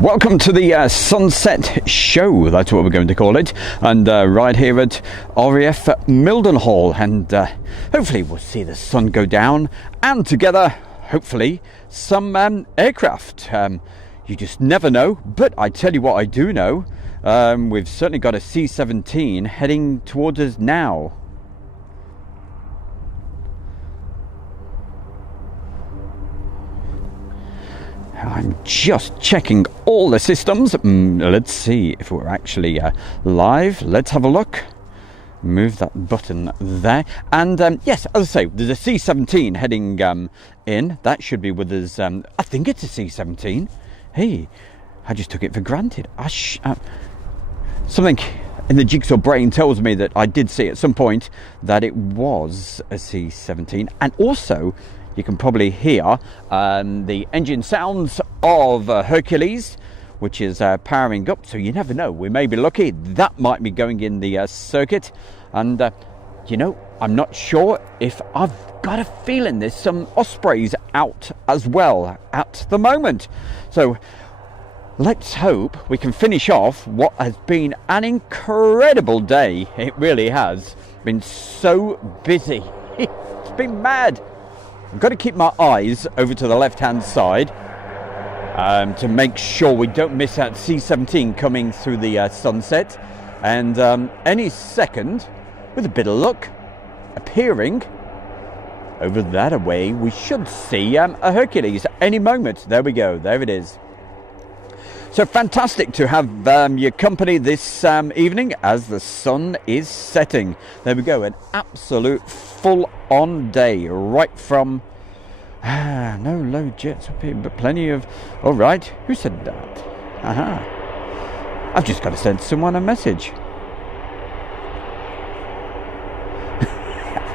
Welcome to the Sunset Show, that's what we're going to call it, and right here at RAF Mildenhall, and hopefully we'll see the sun go down, and together, hopefully, some aircraft. You just never know, but I tell you what I do know, we've certainly got a C-17 heading towards us now. I'm just checking all the systems. Let's see if we're actually live. Let's have a look. Move that button there. And yes, as I say, there's a C-17 heading in. That should be with us. I think it's a C-17. Hey, I just took it for granted. Something in the jigsaw brain tells me that I did see at some point that it was a C-17. And also, you can probably hear the engine sounds of Hercules, which is powering up. So you never know. We may be lucky. That might be going in the circuit. And, you know, I'm not sure if I've got a feeling there's some Ospreys out as well at the moment. So let's hope we can finish off what has been an incredible day. It really has been so busy. It's been mad. I've got to keep my eyes over to the left-hand side to make sure we don't miss that C-17 coming through the sunset. And any second, with a bit of luck, appearing over that way, we should see a Hercules any moment. There we go. There it is. So fantastic to have your company this evening as the sun is setting. There we go, an absolute full-on day right from no low jets up here, but plenty of. All right, who said that? I've just got to send someone a message.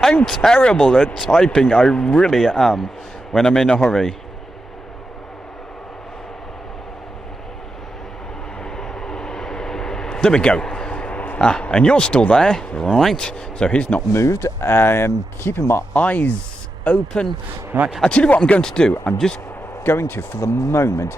I'm terrible at typing, I really am, when I'm in a hurry. There we go. And you're still there, right? So he's not moved. Keeping my eyes open. Right. I'll tell you what I'm going to do. I'm just going to, for the moment,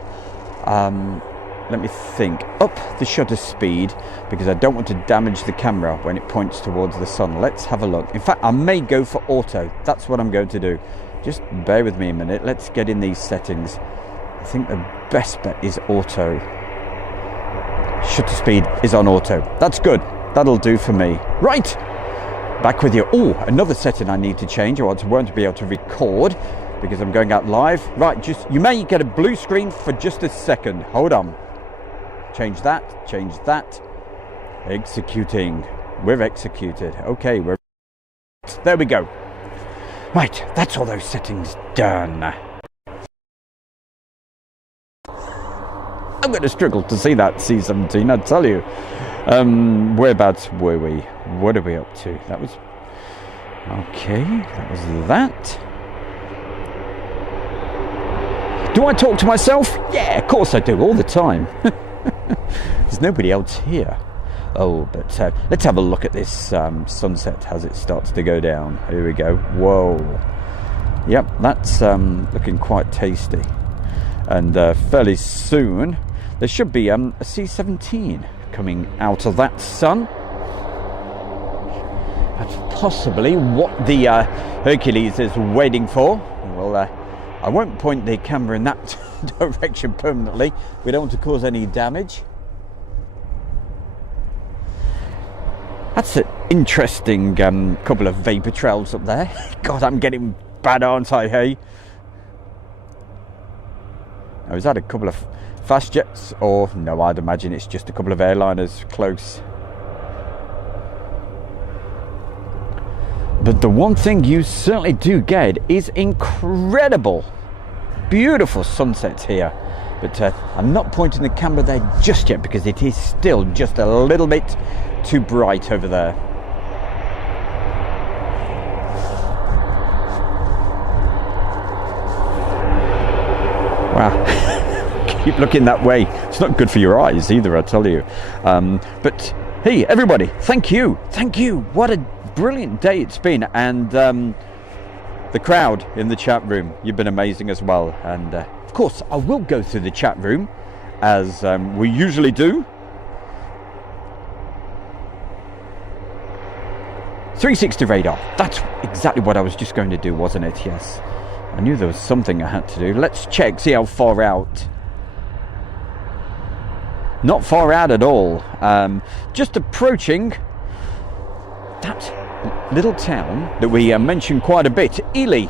let me think, up the shutter speed, because I don't want to damage the camera when it points towards the sun. Let's have a look. In fact, I may go for auto. That's what I'm going to do. Just bear with me a minute. Let's get in these settings. I think the best bet is auto. Shutter speed is on auto. That's good. That'll do for me. Right, back with you. Oh, another setting I need to change, or I won't be able to record because I'm going out live. Right, just you may get a blue screen for just a second. Hold on. Change that. Change that. Executing. We're executed. Okay, we're. There we go. Right, that's all those settings done. I'm going to struggle to see that C-17, I tell you. Whereabouts were we? What are we up to? That was... Okay, that was that. Do I talk to myself? Yeah, of course I do, all the time. There's nobody else here. Oh, but let's have a look at this sunset as it starts to go down. Here we go. Whoa. Yep, that's looking quite tasty. And fairly soon, there should be a C-17 coming out of that sun. That's possibly what the Hercules is waiting for. Well, I won't point the camera in that direction permanently. We don't want to cause any damage. That's an interesting couple of vapor trails up there. God, I'm getting bad, aren't I, hey? Now, is that a couple of fast jets? Or, no, I'd imagine it's just a couple of airliners close. But the one thing you certainly do get is incredible, beautiful sunsets here. But I'm not pointing the camera there just yet because it is still just a little bit too bright over there. Wow. Keep looking that way. It's not good for your eyes either, I tell you. But hey, everybody, thank you. Thank you. What a brilliant day it's been. And the crowd in the chat room, you've been amazing as well. And of course, I will go through the chat room as we usually do. 360 radar. That's exactly what I was just going to do, wasn't it? Yes. I knew there was something I had to do. Let's check, see how far out. Not far out at all. Just approaching that little town that we mentioned quite a bit, Ely.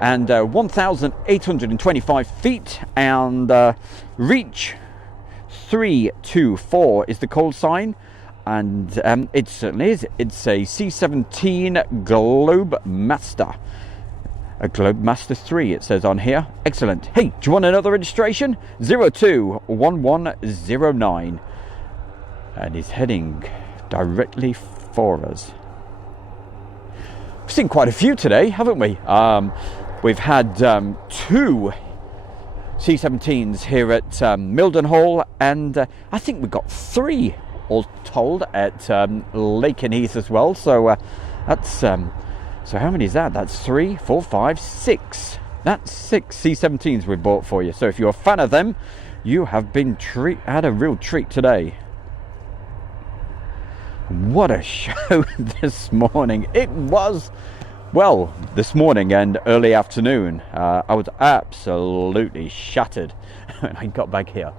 And 1,825 feet, and reach 324 is the call sign. And it certainly is. It's a C-17 Globemaster. A Globemaster 3, it says on here. Excellent. Hey, do you want another registration? 021109. And he's heading directly for us. We've seen quite a few today, haven't we? We've had 2 C-17s here at Mildenhall, and I think we've got 3 all told at Lakenheath as well. So that's so how many is that? That's 3, 4, 5, 6. That's 6 C-17s we've bought for you. So if you're a fan of them, you have been had a real treat today. What a show this morning. It was, well, this morning and early afternoon. I was absolutely shattered when I got back here.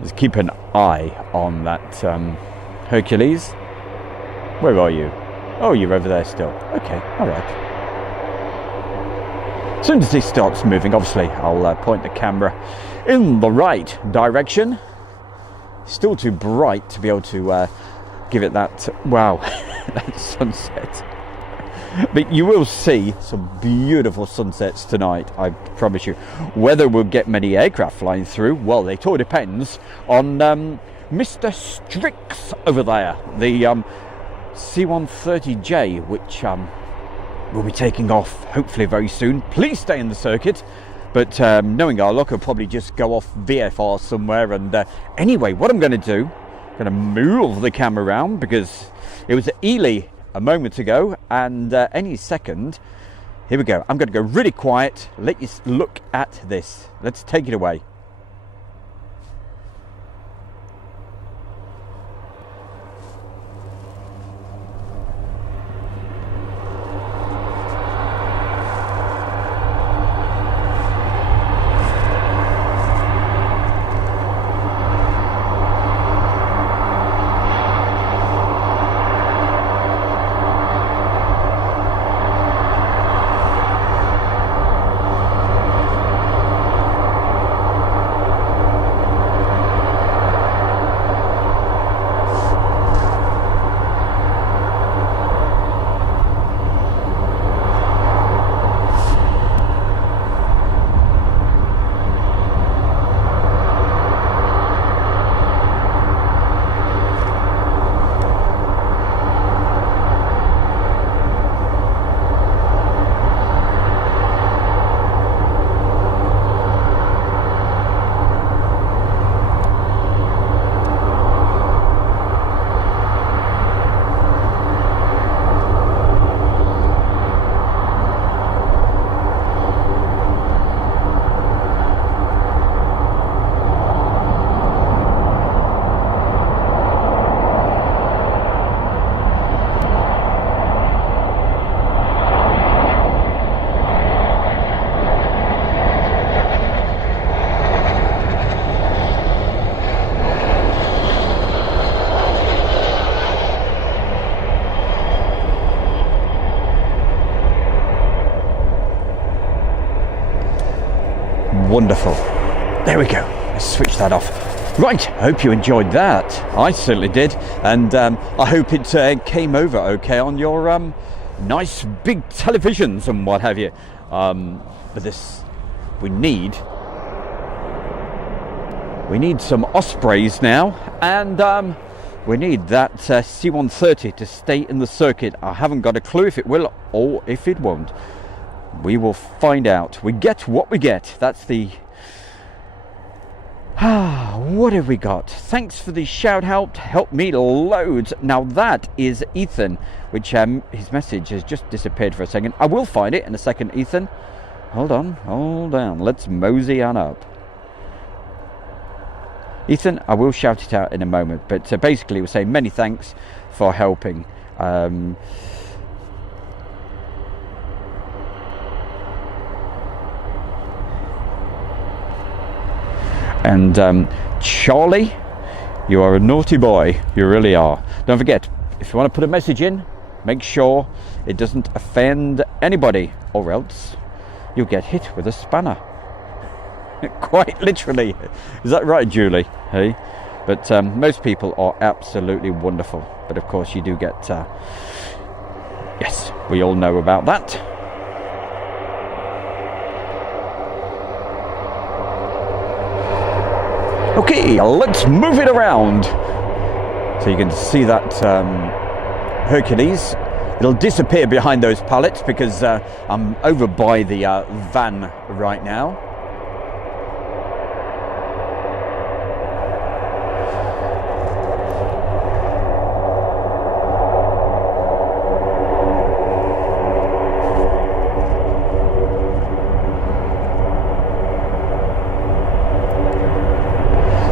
Just keep an eye on that Hercules. Where are you? Oh, you're over there still. Okay, all right. As soon as he starts moving, obviously, I'll point the camera in the right direction. Still too bright to be able to give it that, wow, that sunset. But you will see some beautiful sunsets tonight, I promise you. Whether we'll get many aircraft flying through, well, it all depends on Mr. Strix over there, the C-130J, which will be taking off hopefully very soon. Please stay in the circuit. But knowing our luck, I'll probably just go off VFR somewhere. And anyway, what I'm going to do, I'm going to move the camera around because it was at Ely a moment ago, and any second, here we go. I'm going to go really quiet, let you look at this. Let's take it away. Wonderful. There we go. Let's switch that off. Right, I hope you enjoyed that. I certainly did, and I hope it came over okay on your nice big televisions and what have you. But this, we need some Ospreys now, and we need that C-130 to stay in the circuit. I haven't got a clue if it will or if it won't. We will find out. We get what we get. That's the... what have we got? Thanks for the shout out. Help me loads. Now that is Ethan, which his message has just disappeared for a second. I will find it in a second, Ethan. Hold on. Let's mosey on up. Ethan, I will shout it out in a moment, but basically we're saying many thanks for helping. And Charlie, you are a naughty boy, you really are. Don't forget, if you want to put a message in, make sure it doesn't offend anybody, or else you'll get hit with a spanner. Quite literally. Is that right, Julie? Hey? But most people are absolutely wonderful. But of course you do get, yes, we all know about that. Okay, let's move it around. So you can see that Hercules. It'll disappear behind those pallets because I'm over by the van right now.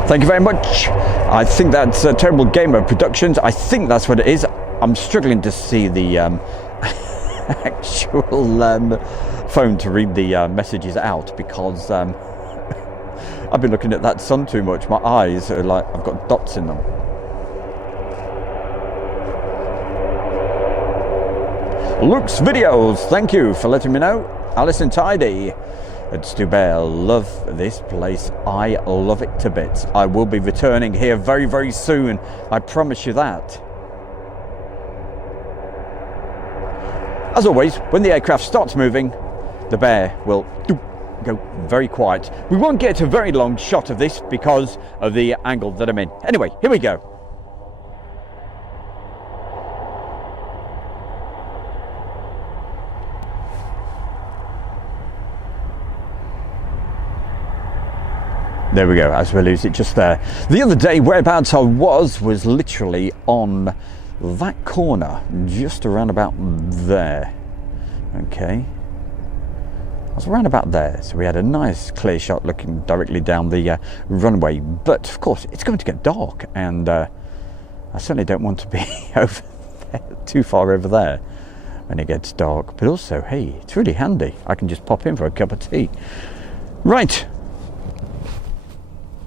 Thank you very much. I think that's Terrible Gamer Productions. I think that's what it is. I'm struggling to see the actual phone to read the messages out because I've been looking at that sun too much. My eyes are like, I've got dots in them. Luke's Videos, thank you for letting me know. Alison Tidy. It's too bad. I love this place. I love it to bits. I will be returning here very, very soon. I promise you that. As always, when the aircraft starts moving, the bear will go very quiet. We won't get a very long shot of this because of the angle that I'm in. Anyway, here we go. There we go, as we lose it just there. The other day, whereabouts I was literally on that corner, just around about there. Okay. I was around about there, so we had a nice clear shot looking directly down the runway. But, of course, it's going to get dark, and I certainly don't want to be over there, too far over there when it gets dark. But also, hey, it's really handy. I can just pop in for a cup of tea. Right.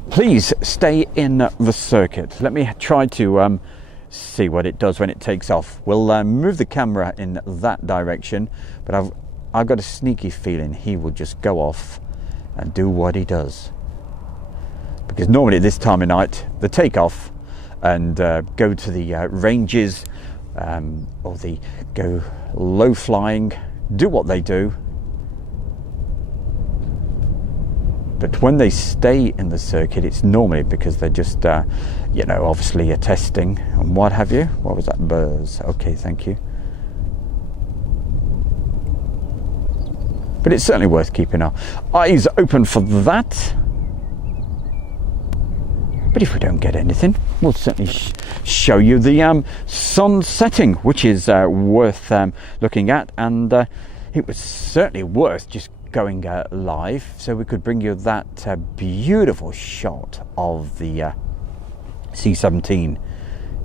Please stay in the circuit. Let me try to see what it does when it takes off. We'll move the camera in that direction, but I've got a sneaky feeling he will just go off and do what he does. Because normally at this time of night, they take off and go to the ranges, or they go low flying, do what they do. But when they stay in the circuit, it's normally because they're just, you know, obviously testing and what have you. What was that? Buzz. Okay, thank you. But it's certainly worth keeping our eyes open for that. But if we don't get anything, we'll certainly show you the sun setting, which is worth looking at. And it was certainly worth just going live so we could bring you that beautiful shot of the C-17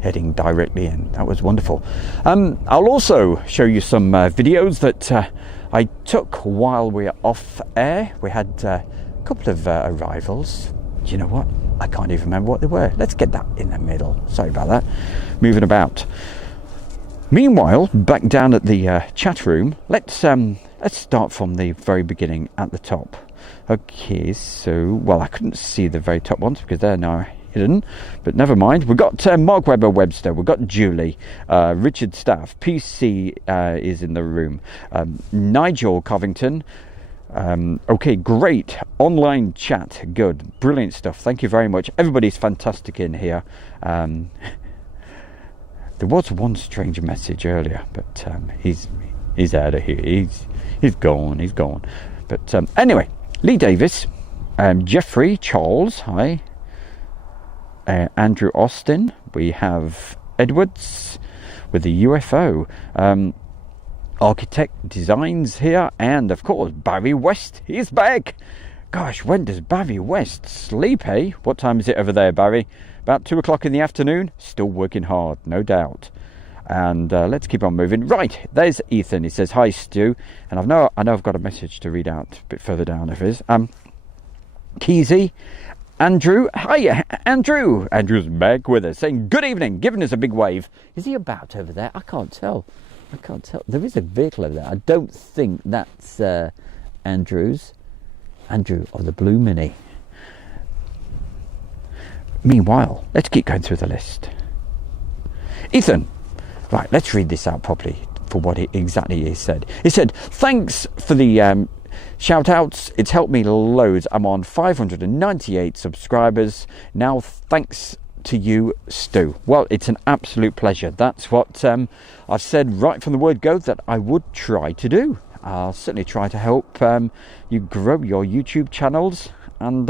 heading directly in. That was wonderful. I'll also show you some videos that I took while we were off air. We had a couple of arrivals. Do you know what? I can't even remember what they were. Let's get that in the middle. Sorry about that. Moving about. Meanwhile, back down at the chat room, let's start from the very beginning at the top. Okay, so, well, I couldn't see the very top ones because they're now hidden, but never mind. We've got Mark Webber-Webster, we've got Julie, Richard Staff, PC is in the room, Nigel Covington. Okay, great. Online chat, good. Brilliant stuff. Thank you very much. Everybody's fantastic in here. There was one strange message earlier, but he's out of here. He's gone. But anyway, Lee Davis, Jeffrey Charles, hi. Andrew Austin. We have Edwards with the UFO. Architect Designs here, and of course Barry West. He's back. Gosh, when does Barry West sleep, eh? What time is it over there, Barry? About 2 o'clock in the afternoon? Still working hard, no doubt. And let's keep on moving. Right, there's Ethan. He says, hi, Stu. And I know I've got a message to read out a bit further down if it is. Keezy, Andrew. Hi, Andrew. Andrew's back with us, saying, good evening, giving us a big wave. Is he about over there? I can't tell. There is a vehicle over there. I don't think that's Andrew's. Andrew of the Blue Mini. Meanwhile, let's keep going through the list. Ethan. Right, let's read this out properly for what exactly he said. He said, thanks for the shout outs. It's helped me loads. I'm on 598 subscribers. Now, thanks to you, Stu. Well, it's an absolute pleasure. That's what I've said right from the word go that I would try to do. I'll certainly try to help you grow your YouTube channels, and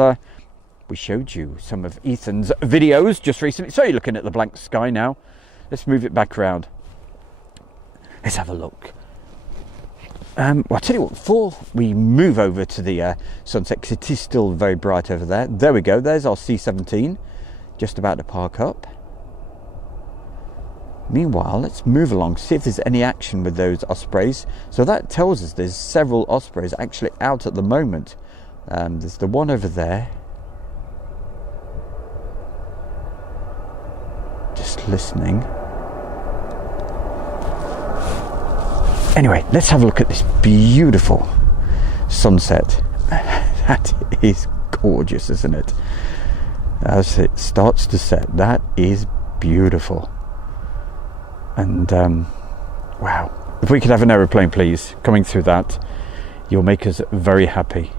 we showed you some of Ethan's videos just recently. So you're looking at the blank sky now. Let's move it back around. Let's have a look. Well, I'll tell you what, before we move over to the sunset, because it is still very bright over there. There we go, there's our C-17, just about to park up. Meanwhile, let's move along, see if there's any action with those Ospreys. So that tells us there's several Ospreys actually out at the moment. There's the one over there. Just listening. Anyway, let's have a look at this beautiful sunset. That is gorgeous, isn't it? As it starts to set, that is beautiful. And wow, if we could have an aeroplane, please, coming through that, you'll make us very happy.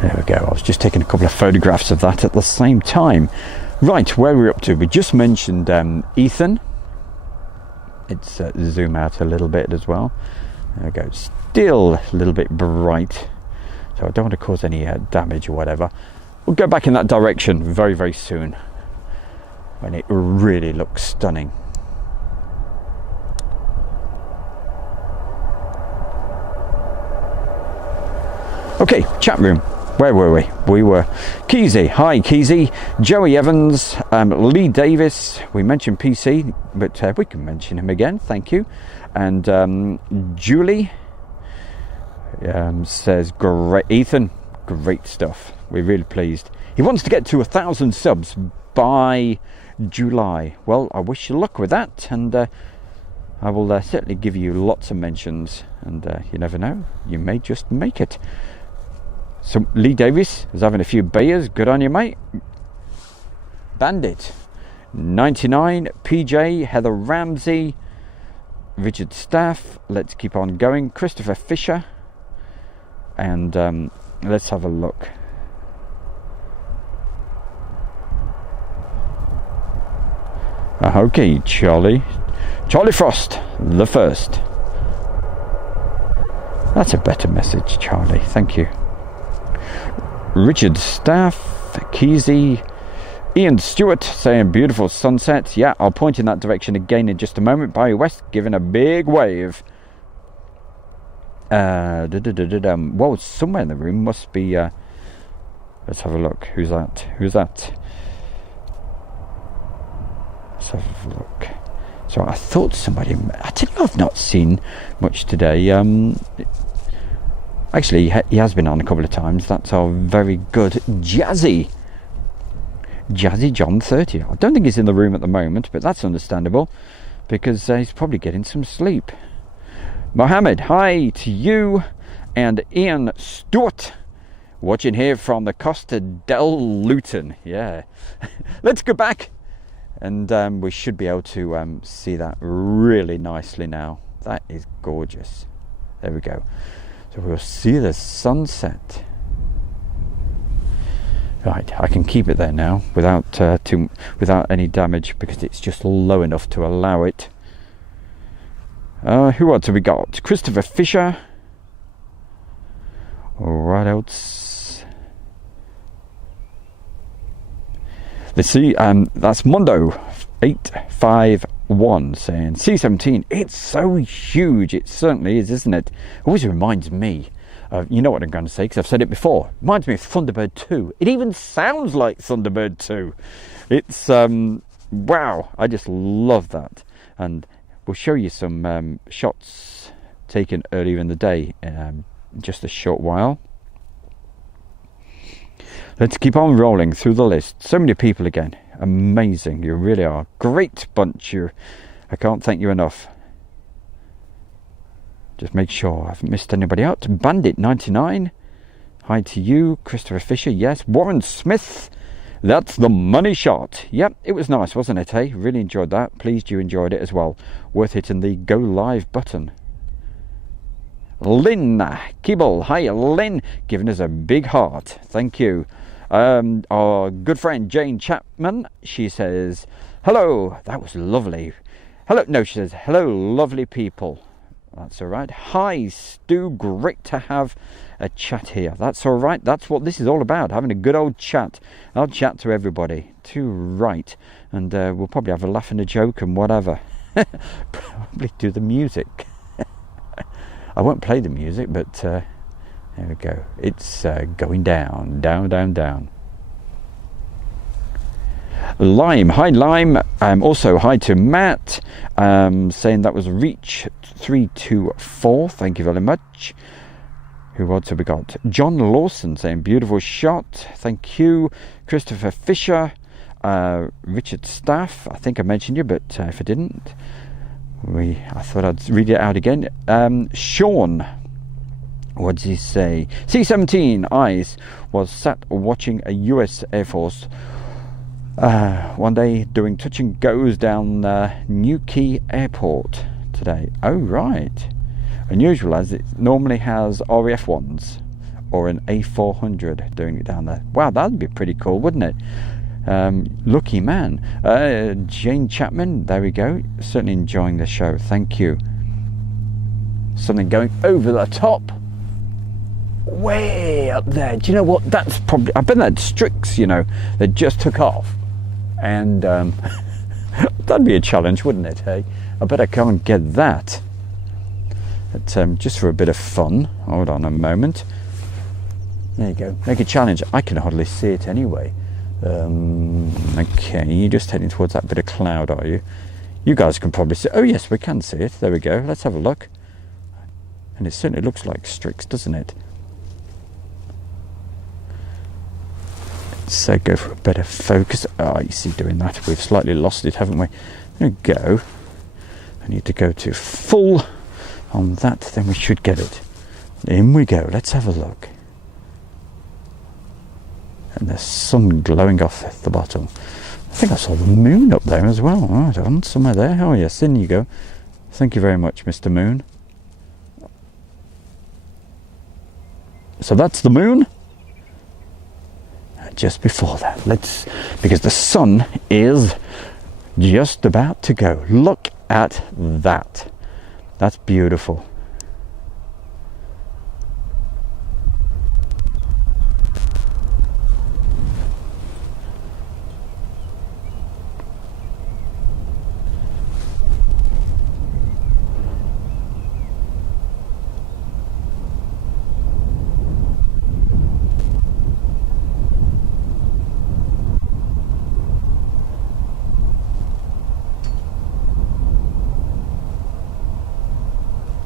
There we go. I was just taking a couple of photographs of that at the same time. Right, where we're up to, we just mentioned Ethan. Let's zoom out a little bit as well. There we go. Still a little bit bright. So I don't want to cause any damage or whatever. We'll go back in that direction very, very soon when it really looks stunning. Okay, chat room. Where were we? We were Keezy. Hi, Keezy. Joey Evans. Lee Davis. We mentioned PC, but we can mention him again. Thank you. And Julie. Says, great, Ethan, great stuff. We're really pleased. He wants to get to 1,000 subs by July. Well, I wish you luck with that, and I will certainly give you lots of mentions, and you never know, you may just make it. So Lee Davis is having a few beers. Good on you, mate. Bandit 99, PJ, Heather Ramsey, Richard Staff. Let's keep on going. Christopher Fisher. And let's have a look. Okay, Charlie Frost, the first. That's a better message, Charlie. Thank you. Richard Staff, Keezy, Ian Stewart saying beautiful sunset. Yeah, I'll point in that direction again in just a moment. Barry West giving a big wave. Well, somewhere in the room must be let's have a look. Who's that? Let's have a look. So I thought somebody, I tell you, I've not seen much today. Actually he has been on a couple of times. That's our very good Jazzy John 30. I don't think he's in the room at the moment, but that's understandable because he's probably getting some sleep. Mohammed, hi to you. And Ian Stewart, watching here from the Costa del Luton. Yeah. Let's go back, and we should be able to see that really nicely now. That is gorgeous. There we go. So we'll see the sunset. Right, I can keep it there now without any damage, because it's just low enough to allow it. Who else have we got? Christopher Fisher. What else? Let's see. That's Mondo 851. 1 saying, C-17, it's so huge. It certainly is, isn't it? It always reminds me of, you know what I'm going to say, because I've said it before. It reminds me of Thunderbird 2. It even sounds like Thunderbird 2. It's, wow, I just love that. And we'll show you some shots taken earlier in the day in just a short while. Let's keep on rolling through the list. So many people again. Amazing. You really are. Great bunch. I can't thank you enough. Just make sure I haven't missed anybody out. Bandit 99. Hi to you. Christopher Fisher. Yes. Warren Smith. That's the money shot. Yep, it was nice, wasn't it, hey? Really enjoyed that. Pleased you enjoyed it as well. Worth hitting the go live button. Lynn Kibble. Hi, Lynn. Giving us a big heart. Thank you. Our good friend Jane Chapman, she says, hello, that was lovely. Hello, no, she says, hello, lovely people. That's all right. Hi, Stu, great to have a chat here. That's all right. That's what this is all about, having a good old chat. I'll chat to everybody, too right. And we'll probably have a laugh and a joke and whatever. Probably do the music. I won't play the music, but there we go. It's going down, down, down, down. Lime, hi Lime. Also hi to Matt, saying that was Reach 324. Thank you very much. Who else have we got? John Lawson saying beautiful shot. Thank you. Christopher Fisher, Richard Staff. I think I mentioned you, but if I didn't, I thought I'd read it out again. Sean. What does he say? C-17 Eyes was sat watching a US Air Force one day doing touch and goes down Newquay Airport today. Oh, right. Unusual, as it normally has RAF ones or an A400 doing it down there. Wow, that'd be pretty cool, wouldn't it? Lucky man. Jane Chapman, there we go. Certainly enjoying the show. Thank you. Something going over the top. Way up there. Do you know what? That's probably, I bet that's Strix, you know, that just took off. And that'd be a challenge, wouldn't it, hey? I bet I can't get that. But just for a bit of fun. Hold on a moment. There you go. Make a challenge. I can hardly see it anyway. Okay, you're just heading towards that bit of cloud, are you? You guys can probably see. Oh yes, we can see it. There we go. Let's have a look. And it certainly looks like Strix, doesn't it? So go for a better focus. Oh, you see, doing that, we've slightly lost it, haven't we? There we go. I need to go to full on that, then we should get it. In we go. Let's have a look. And the sun glowing off at the bottom. I think I saw the moon up there as well. Right on, somewhere there. Oh yes, in you go. Thank you very much, Mr. Moon. So that's the moon. Just before that, because the sun is just about to go. Look at that. That's beautiful.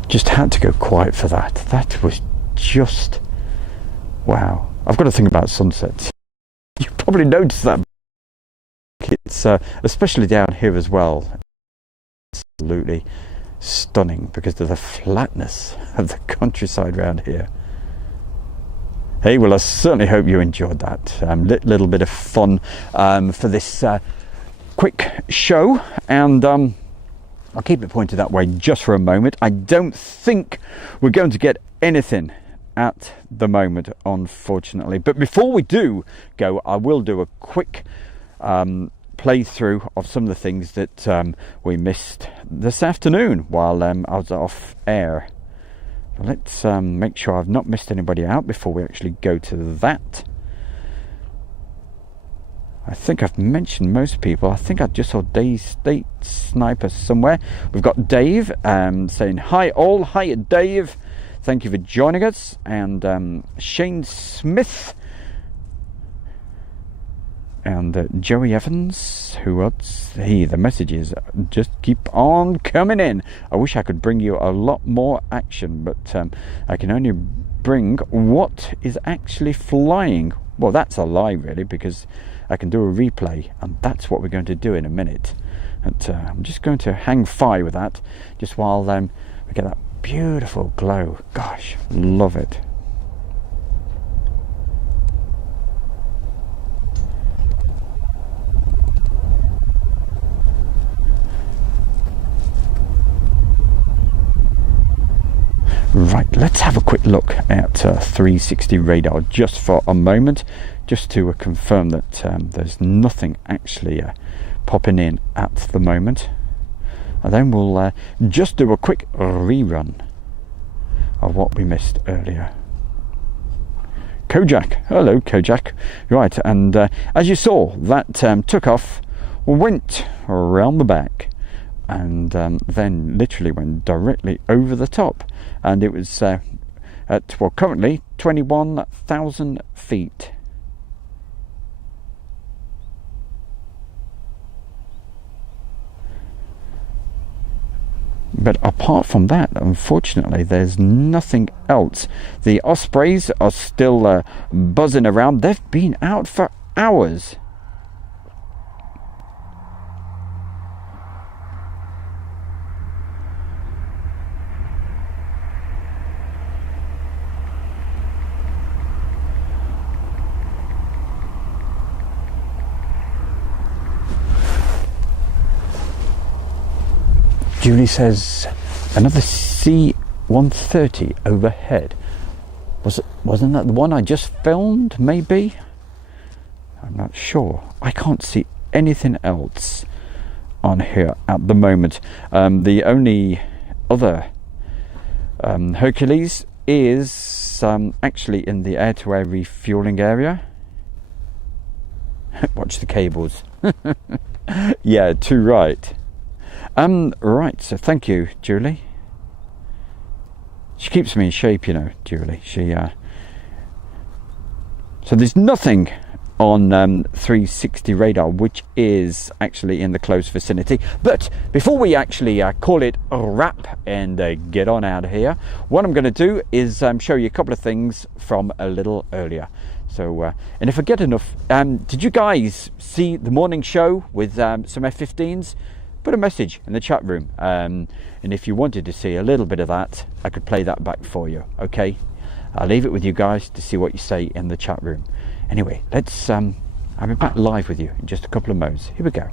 Just had to go quiet for that. That was just wow. I've got to think about sunsets. You probably noticed that. It's especially down here as well. Absolutely stunning because of the flatness of the countryside around here. Hey, well, I certainly hope you enjoyed that little bit of fun for this quick show, and I'll keep it pointed that way just for a moment. I don't think we're going to get anything at the moment, unfortunately. But before we do go, I will do a quick playthrough of some of the things that we missed this afternoon while I was off air. Let's make sure I've not missed anybody out before we actually go to that. I think I've mentioned most people. I think I just saw Dave State Sniper somewhere. We've got Dave saying hi all. Hi Dave. Thank you for joining us. And Shane Smith. And Joey Evans. Who else? The messages just keep on coming in. I wish I could bring you a lot more action, but I can only bring what is actually flying. Well, that's a lie really, because I can do a replay, and that's what we're going to do in a minute. And I'm just going to hang fire with that just while we get that beautiful glow. Gosh, love it. Right, let's have a quick look at 360 radar just for a moment, just to confirm that there's nothing actually popping in at the moment. And then we'll just do a quick rerun of what we missed earlier. Kojak, hello Kojak. Right, and as you saw, that took off, went around the back, and then literally went directly over the top, and it was at, well, currently 21,000 feet. But apart from that, unfortunately, there's nothing else. The Ospreys are still buzzing around. They've been out for hours. Julie says another C-130 overhead. Wasn't that the one I just filmed? Maybe. I'm not sure. I can't see anything else on here at the moment. The only other Hercules is actually in the air-to-air refueling area. Watch the cables. Yeah, too right. Right, so thank you, Julie. She keeps me in shape, you know, Julie. So there's nothing on 360 radar, which is actually in the close vicinity. But before we actually call it a wrap and get on out of here, what I'm going to do is show you a couple of things from a little earlier. So, and if I get enough, did you guys see the morning show with some F-15s? Put a message in the chat room, and if you wanted to see a little bit of that, I could play that back for you. Okay, I'll leave it with you guys to see what you say in the chat room. Anyway, let's I'll be back live with you in just a couple of moments. Here we go.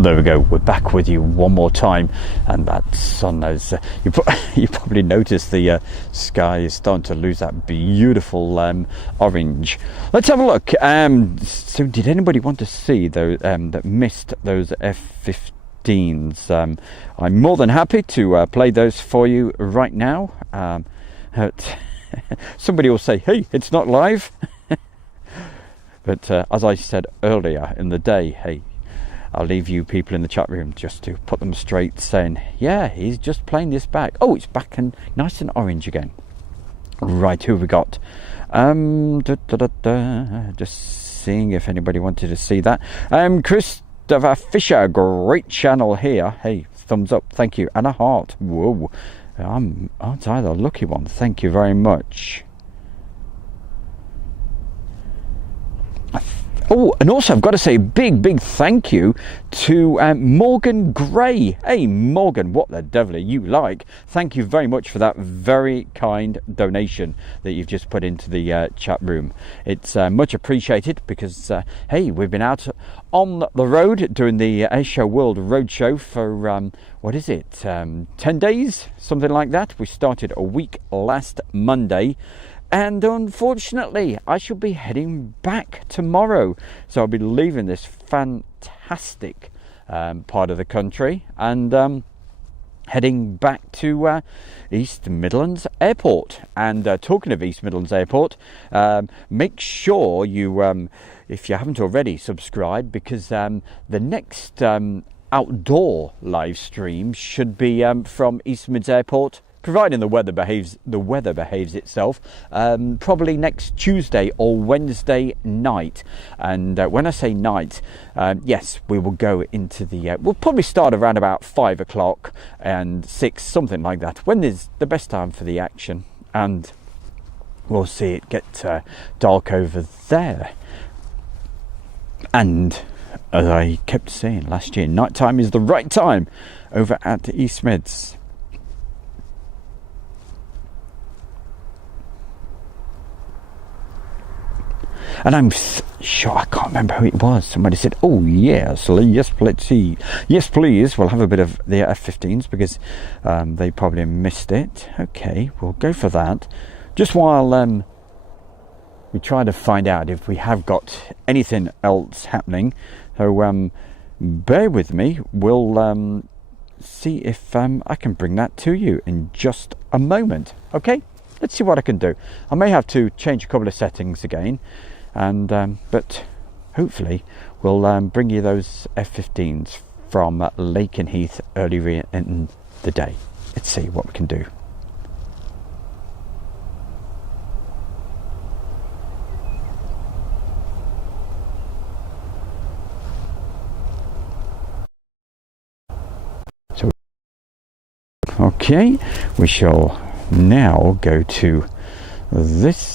Well, there we go. We're back with you one more time, and that sun has you probably noticed the sky is starting to lose that beautiful orange. Let's have a look. So did anybody want to see those that missed those F-15s? I'm more than happy to play those for you right now. Somebody will say, hey, it's not live. But as I said earlier in the day, hey, I'll leave you people in the chat room just to put them straight, saying, yeah, he's just playing this back. Oh, it's back and nice and orange again. Right, who have we got? Just seeing if anybody wanted to see that. Christopher Fisher, great channel here. Hey, thumbs up, thank you. And a heart. Whoa, aren't I the lucky one? Thank you very much. Oh, and also I've got to say a big thank you to Morgan Gray. Hey, Morgan, what the devil are you like? Thank you very much for that very kind donation that you've just put into the chat room. It's much appreciated because, hey, we've been out on the road doing the Airshow World Roadshow for, what is it, 10 days? Something like that. We started a week last Monday. And unfortunately, I shall be heading back tomorrow. So I'll be leaving this fantastic part of the country and heading back to East Midlands Airport. And talking of East Midlands Airport, make sure you, if you haven't already, subscribe, because the next outdoor live stream should be from East Midlands Airport, providing the weather behaves itself, probably next Tuesday or Wednesday night. And when I say night, yes, we will go into the we'll probably start around about 5 o'clock and 6, something like that, when there's the best time for the action, and we'll see it get dark over there. And as I kept saying last year, night time is the right time over at East Mids. And I'm sure, I can't remember who it was. Somebody said, oh yes, let's see. Yes, please. We'll have a bit of the F-15s because they probably missed it. Okay, we'll go for that. Just while we try to find out if we have got anything else happening. So bear with me. We'll see if I can bring that to you in just a moment. Okay, let's see what I can do. I may have to change a couple of settings again. And but hopefully we'll bring you those F-15s from Lakenheath earlier in the day. Let's see what we can do. So okay, we shall now go to this.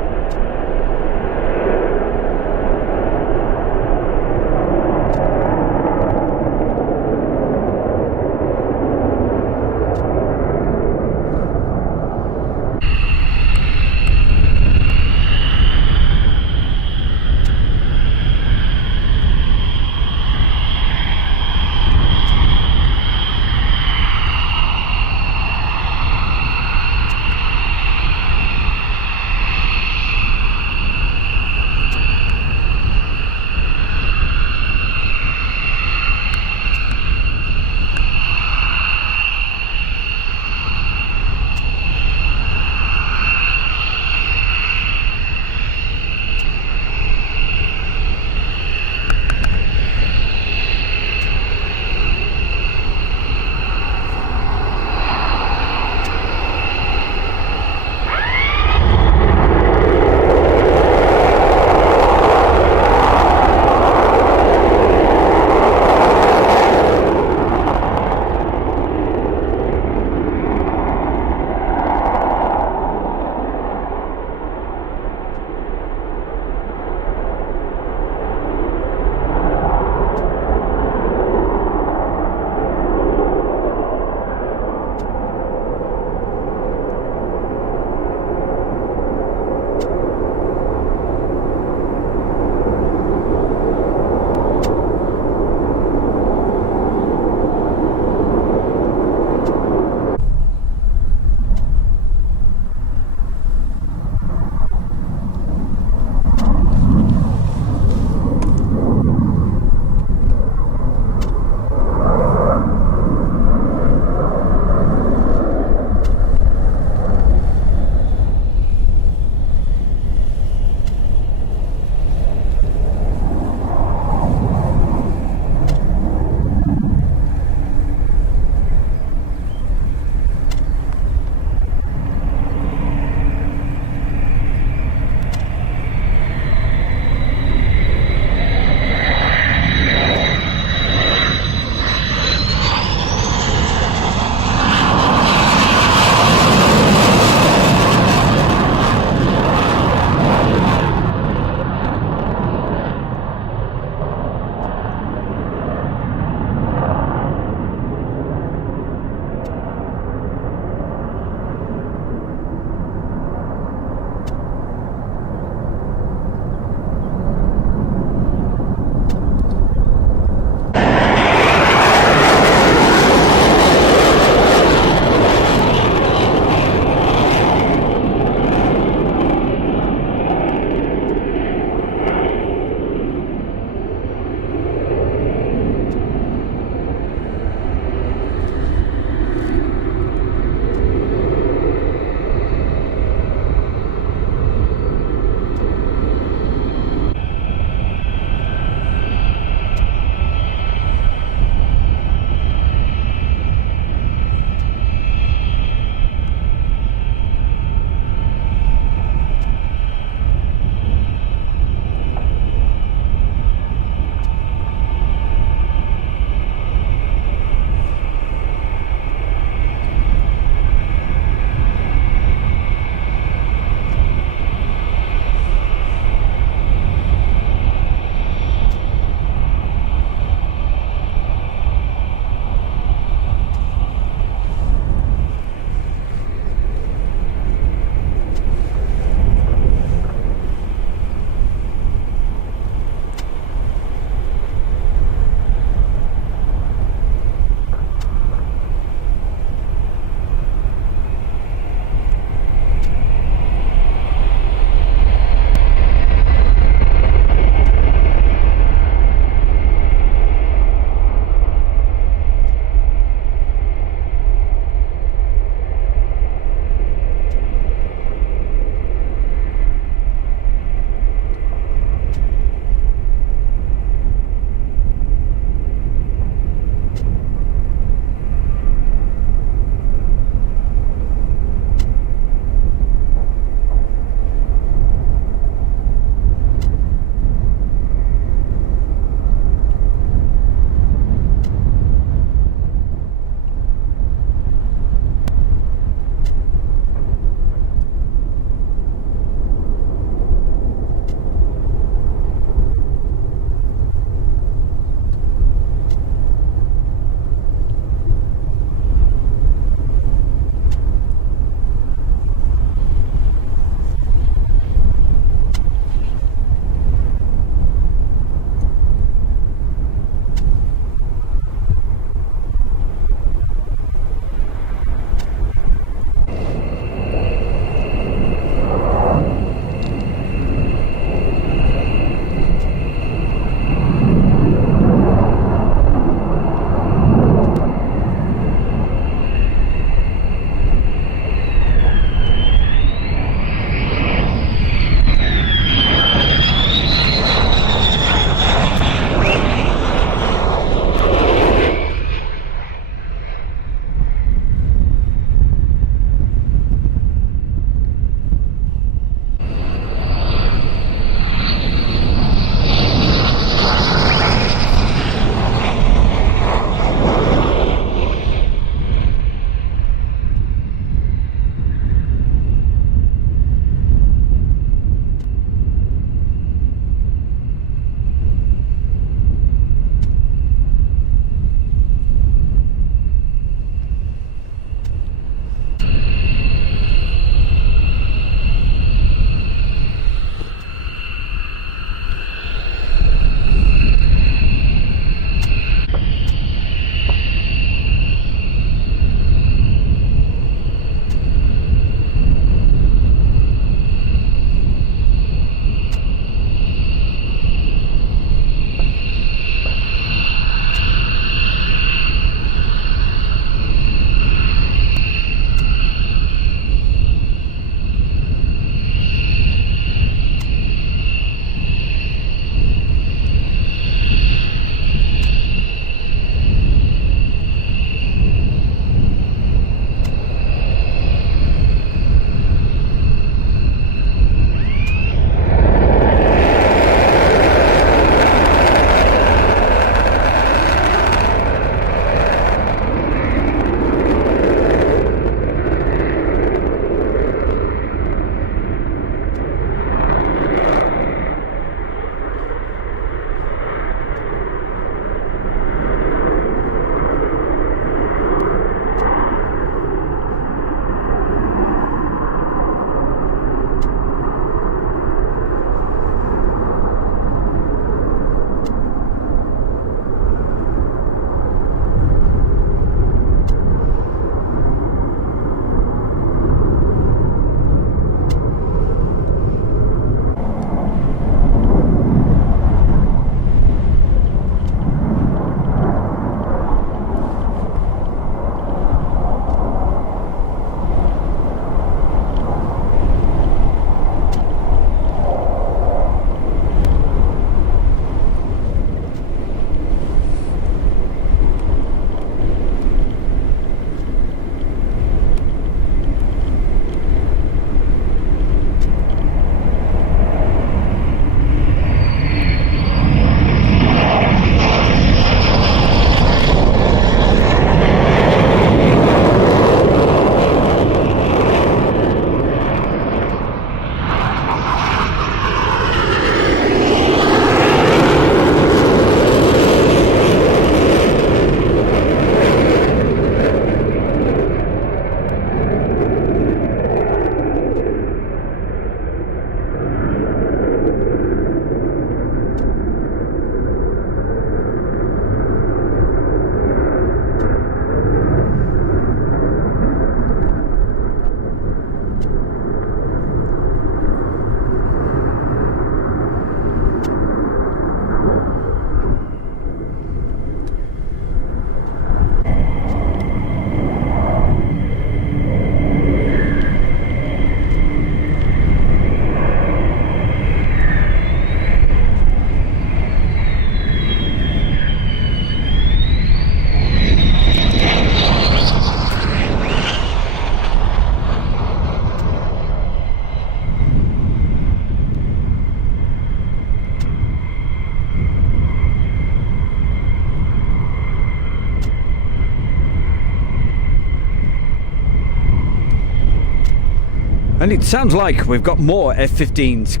And it sounds like we've got more F-15s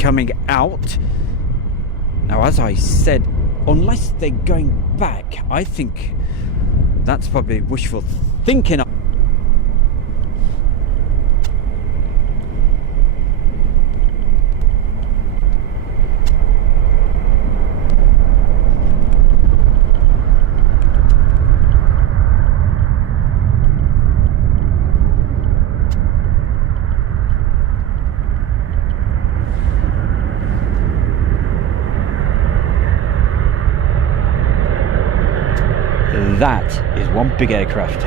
coming out. Now, as I said, unless they're going back, I think that's probably wishful thinking. That is one big aircraft.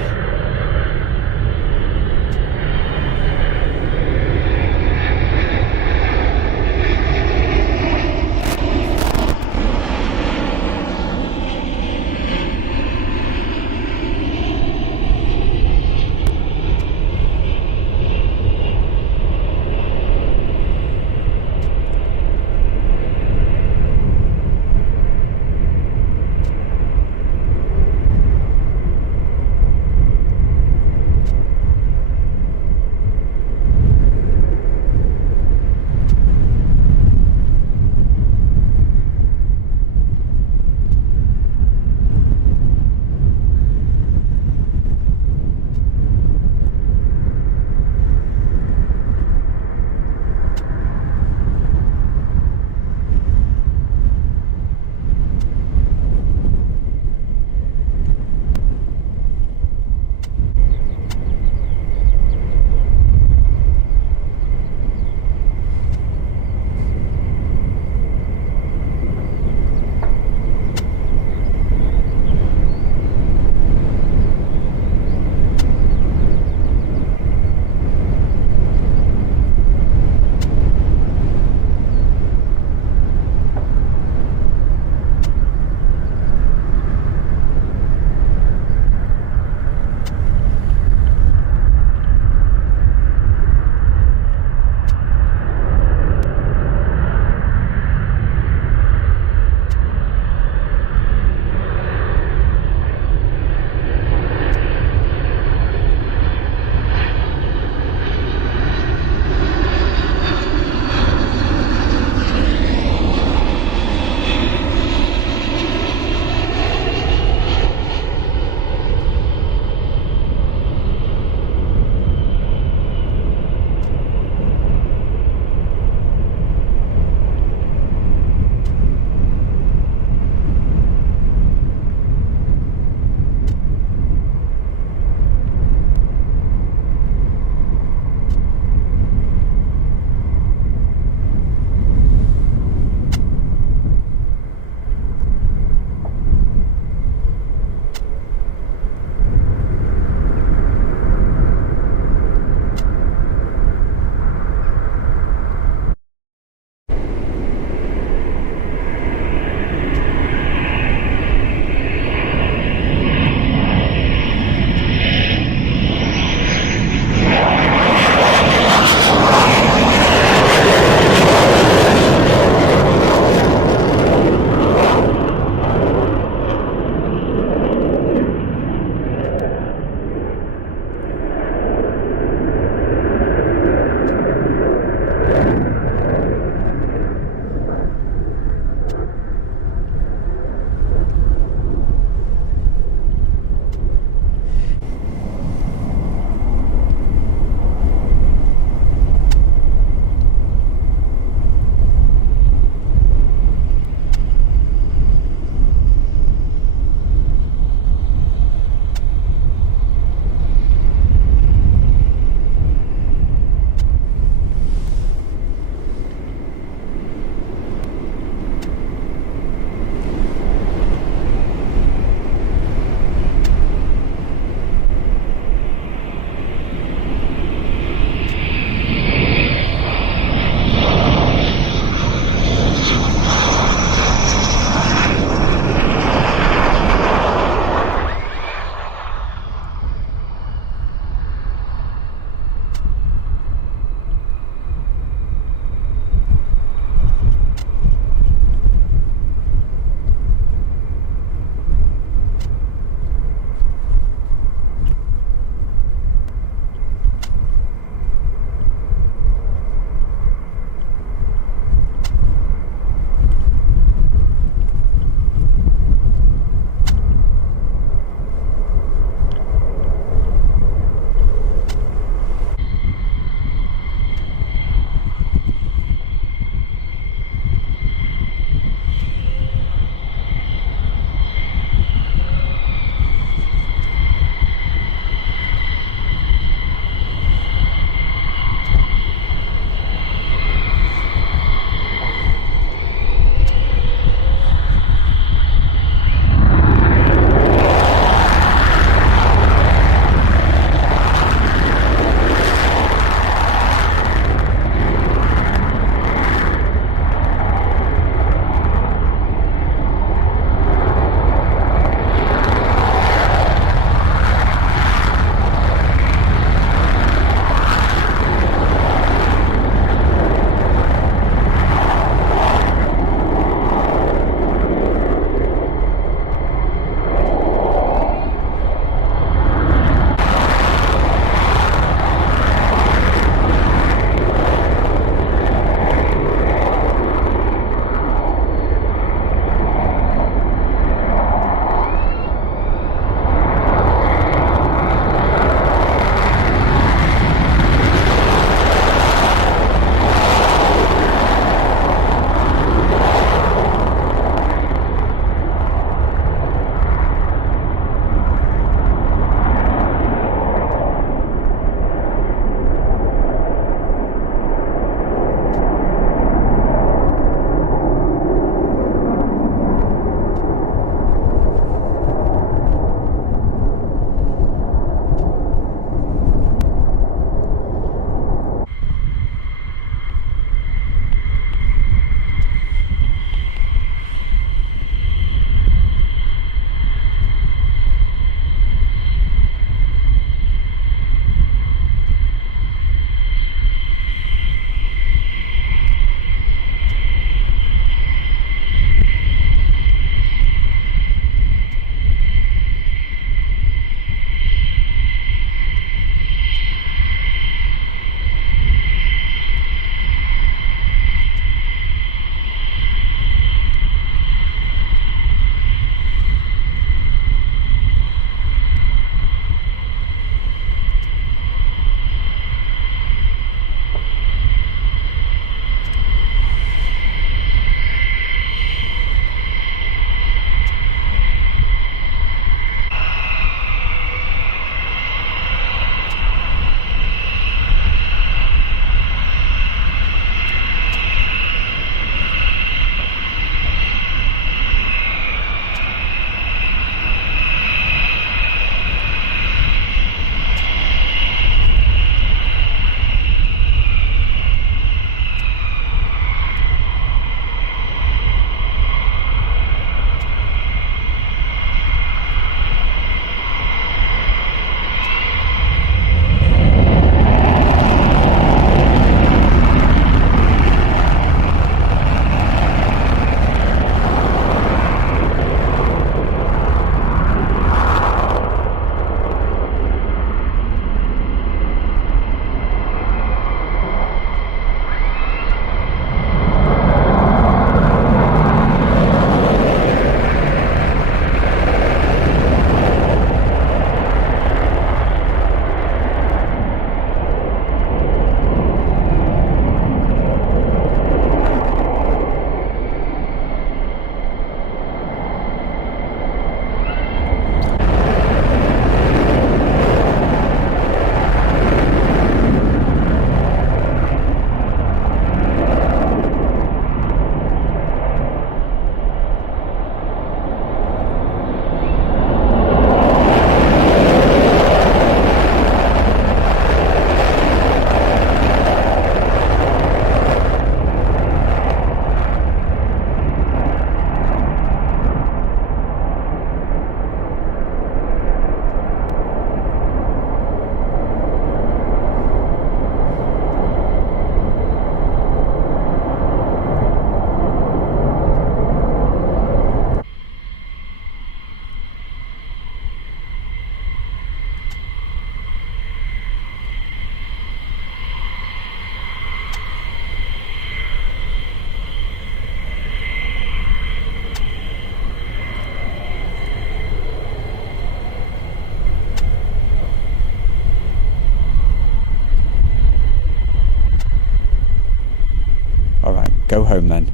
go home then.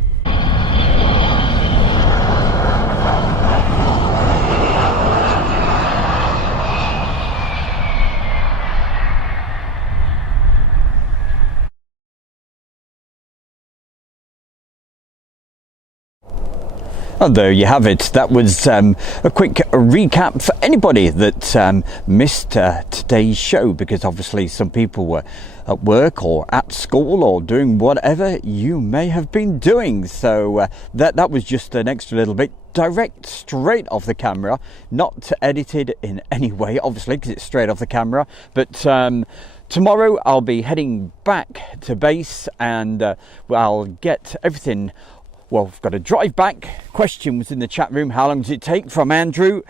And there you have it. That was a quick recap for anybody that missed today's show, because obviously some people were at work or at school or doing whatever you may have been doing. So that was just an extra little bit direct, straight off the camera, not edited in any way, obviously, because it's straight off the camera. But tomorrow I'll be heading back to base, and I'll get everything. Well, I've got to drive back. Question was in the chat room, how long does it take, from Andrew.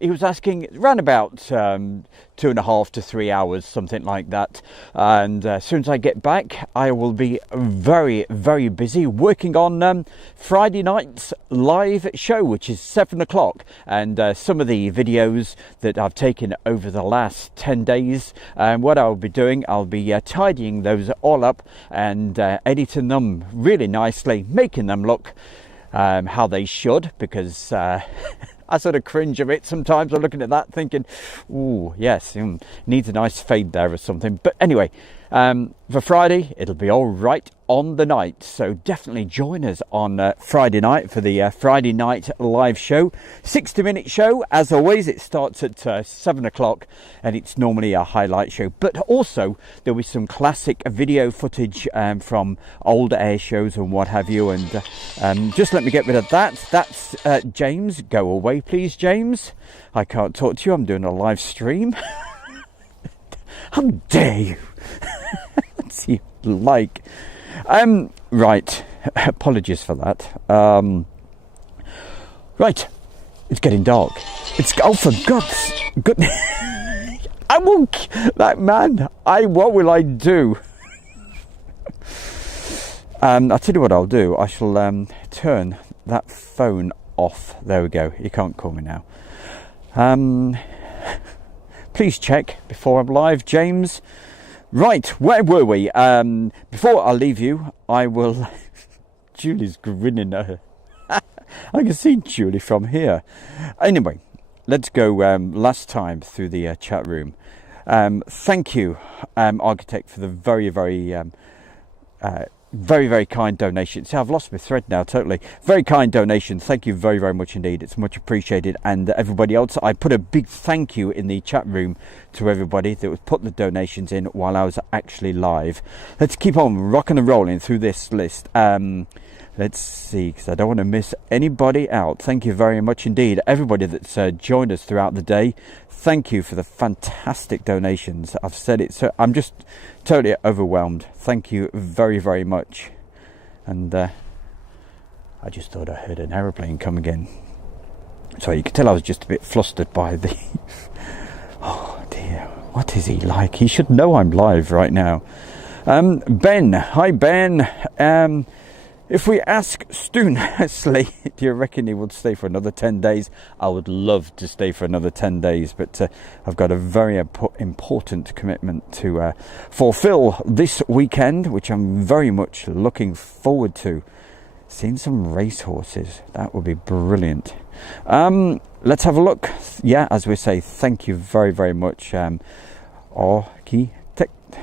He was asking around about 2.5 to 3 hours, something like that. And as soon as I get back, I will be very, very busy working on Friday night's live show, which is 7 o'clock. And some of the videos that I've taken over the last 10 days, what I'll be doing, I'll be tidying those all up and editing them really nicely, making them look how they should, because I sort of cringe a bit sometimes. I'm looking at that thinking, ooh, yes, needs a nice fade there or something. But anyway, for Friday, it'll be all right on the night. So definitely join us on Friday night for the Friday night live show. 60-minute show. As always, it starts at 7 o'clock, and it's normally a highlight show. But also, there'll be some classic video footage from old air shows and what have you. And just let me get rid of that. That's James. Go away, please, James. I can't talk to you. I'm doing a live stream. How dare you? What's he like? Right. Apologies for that. Right. It's getting dark. Oh, for God's goodness. I won't. That man. What will I do? I'll tell you what I'll do. I shall turn that phone off. There we go. You can't call me now. Please check before I'm live, James. Right, where were we? Before I leave you, I will... Julie's grinning at her. I can see Julie from here. Anyway, let's go last time through the chat room. Thank you, Architect, for the very, very kind donation. See, I've lost my thread now, totally. Very kind donation. Thank you very, very much indeed. It's much appreciated. And everybody else, I put a big thank you in the chat room to everybody that was put the donations in while I was actually live. Let's keep on rocking and rolling through this list. Let's see, because I don't want to miss anybody out. Thank you very much indeed. Everybody that's joined us throughout the day, thank you for the fantastic donations. I've said it, so I'm just totally overwhelmed. Thank you very, very much. And I just thought I heard an aeroplane come again. So you can tell I was just a bit flustered by the... Oh dear, what is he like? He should know I'm live right now. Ben, hi Ben. If we ask Stu nicely, do you reckon he would stay for another 10 days? I would love to stay for another 10 days, but I've got a very important commitment to fulfill this weekend, which I'm very much looking forward to. Seeing some racehorses, that would be brilliant. Let's have a look. Yeah, as we say, thank you very, very much. Architect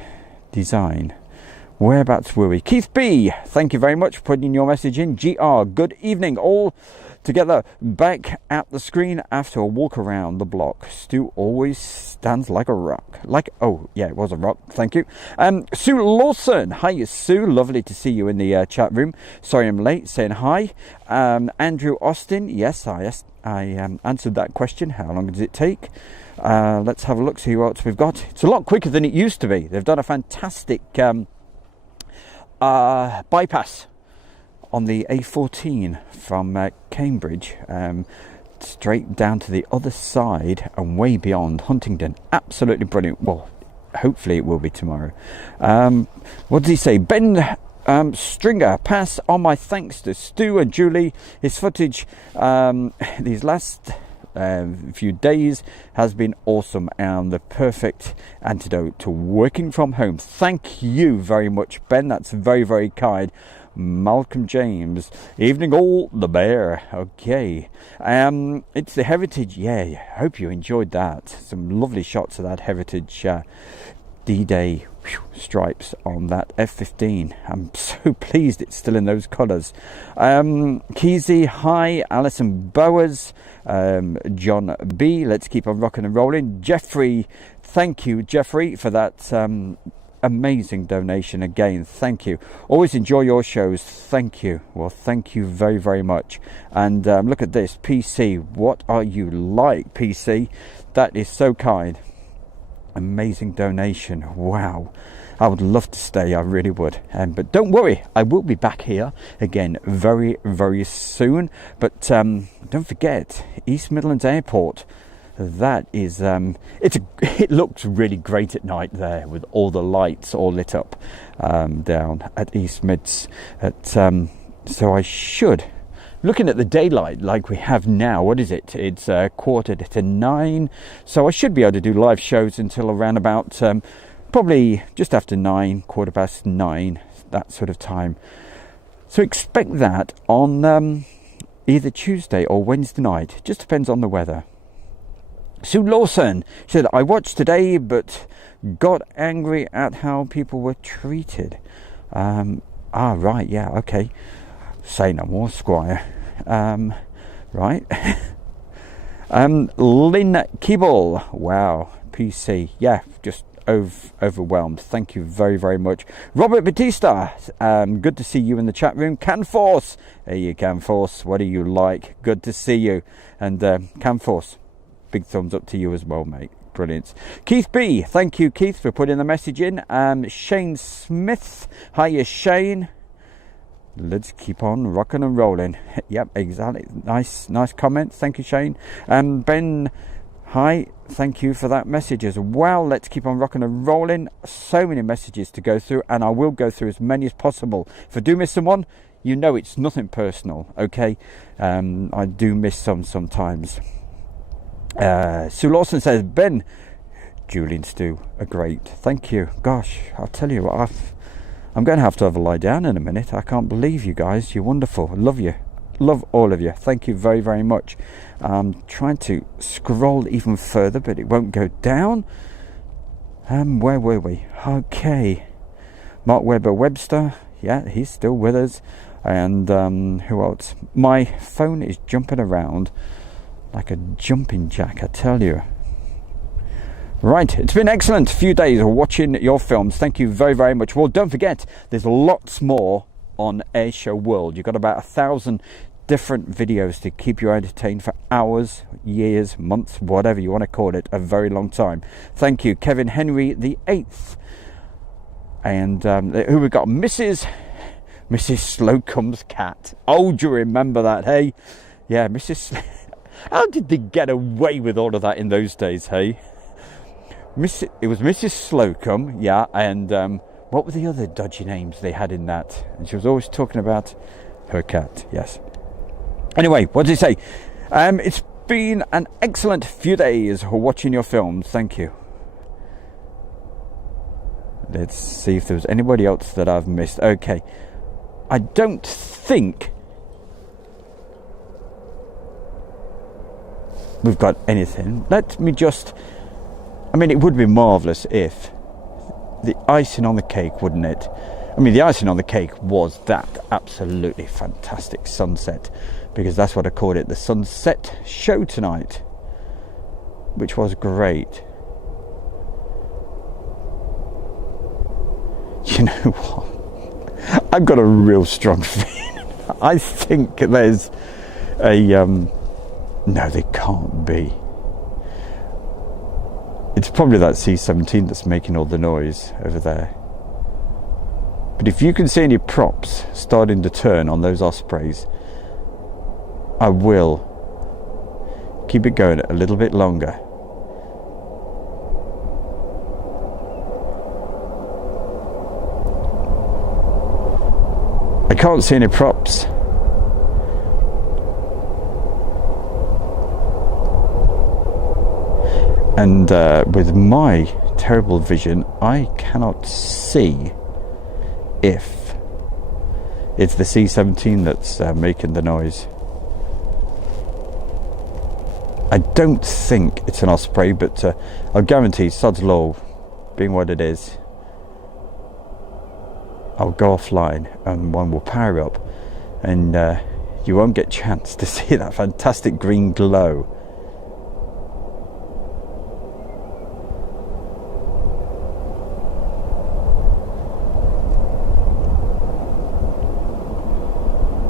Design. Whereabouts were we? Keith B, thank you very much for putting your message in. GR, good evening all together, back at the screen after a walk around the block. Stu always stands like a rock. Oh yeah, it was a rock, thank you. Sue Lawson, hi Sue, lovely to see you in the chat room. Sorry I'm late, saying hi. Andrew Austin, yes, I answered that question. How long does it take? Let's have a look, see what else we've got. It's a lot quicker than it used to be. They've done a fantastic bypass on the A14 from Cambridge straight down to the other side and way beyond Huntingdon. Absolutely brilliant. Well, hopefully it will be tomorrow. What does he say? Ben Stringer, pass on my thanks to Stu and Julie. His footage these last few days has been awesome and the perfect antidote to working from home. Thank you very much, Ben. That's very, very kind. Malcolm James, evening all, the bear. Okay, it's the Heritage. Yeah, I hope you enjoyed that. Some lovely shots of that Heritage D-Day stripes on that F-15. I'm so pleased it's still in those colours. Keezy, hi. Alison Bowers, John B. Let's keep on rocking and rolling. Jeffrey, thank you, Jeffrey, for that amazing donation again. Thank you. Always enjoy your shows. Thank you. Well, thank you very, very much. And look at this, PC. What are you like, PC? That is so kind. Amazing donation. Wow, I would love to stay, I really would. But don't worry, I will be back here again very, very soon. But don't forget, East Midlands Airport. That is it looks really great at night there with all the lights all lit up down at East Mids. So I should, looking at the daylight like we have now, what is it? It's 8:45. So I should be able to do live shows until around about probably just after 9, 9:15, that sort of time. So expect that on either Tuesday or Wednesday night. Just depends on the weather. Sue Lawson said, I watched today but got angry at how people were treated. Right, yeah, okay. Say no more, Squire. Right. Lynn Keeble. Wow. PC. Yeah, just overwhelmed. Thank you very, very much. Robert Batista. Good to see you in the chat room. Canforce. There you Canforce. What do you like? Good to see you. And Canforce, big thumbs up to you as well, mate. Brilliant. Keith B. Thank you, Keith, for putting the message in. Shane Smith. Hiya, Shane. Let's keep on rocking and rolling. Yep, exactly. Nice comment. Thank you, Shane. Ben, hi. Thank you for that message as well. Let's keep on rocking and rolling. So many messages to go through, and I will go through as many as possible. If I do miss someone, you know it's nothing personal, okay? I do miss some sometimes. Sue Lawson says, Ben, Julie and Stu are great. Thank you. Gosh, I'll tell you what, I'm going to have a lie down in a minute. I can't believe you guys. You're wonderful. Love you. Love all of you. Thank you very, very much. I'm trying to scroll even further, but it won't go down. Where were we? Okay. Mark Webster. Yeah, he's still with us. And who else? My phone is jumping around like a jumping jack, I tell you. Right, it's been excellent few days watching your films. Thank you very, very much. Well, don't forget, there's lots more on Airshow World. You've got about 1,000 different videos to keep you entertained for hours, years, months, whatever you want to call it, a very long time. Thank you, Kevin Henry the 8th. And who we got? Mrs. Slocum's cat. Oh, do you remember that, hey? Yeah, how did they get away with all of that in those days, hey? It was Mrs. Slocum, yeah, and what were the other dodgy names they had in that? And she was always talking about her cat, yes. Anyway, what did he say? It's been an excellent few days watching your films. Thank you. Let's see if there's anybody else that I've missed. Okay. I don't think we've got anything. Let me just... I mean, it would be marvellous if the icing on the cake, wouldn't it? I mean, the icing on the cake was that absolutely fantastic sunset, because that's what I called it, the sunset show tonight, which was great. You know what? I've got a real strong feeling. I think there's a... no, they can't be. It's probably that C-17 that's making all the noise over there. But if you can see any props starting to turn on those Ospreys, I will keep it going a little bit longer. I can't see any props. And with my terrible vision, I cannot see if it's the C-17 that's making the noise. I don't think it's an Osprey, but I'll guarantee, sod's law, being what it is, I'll go offline and one will power up, and you won't get a chance to see that fantastic green glow.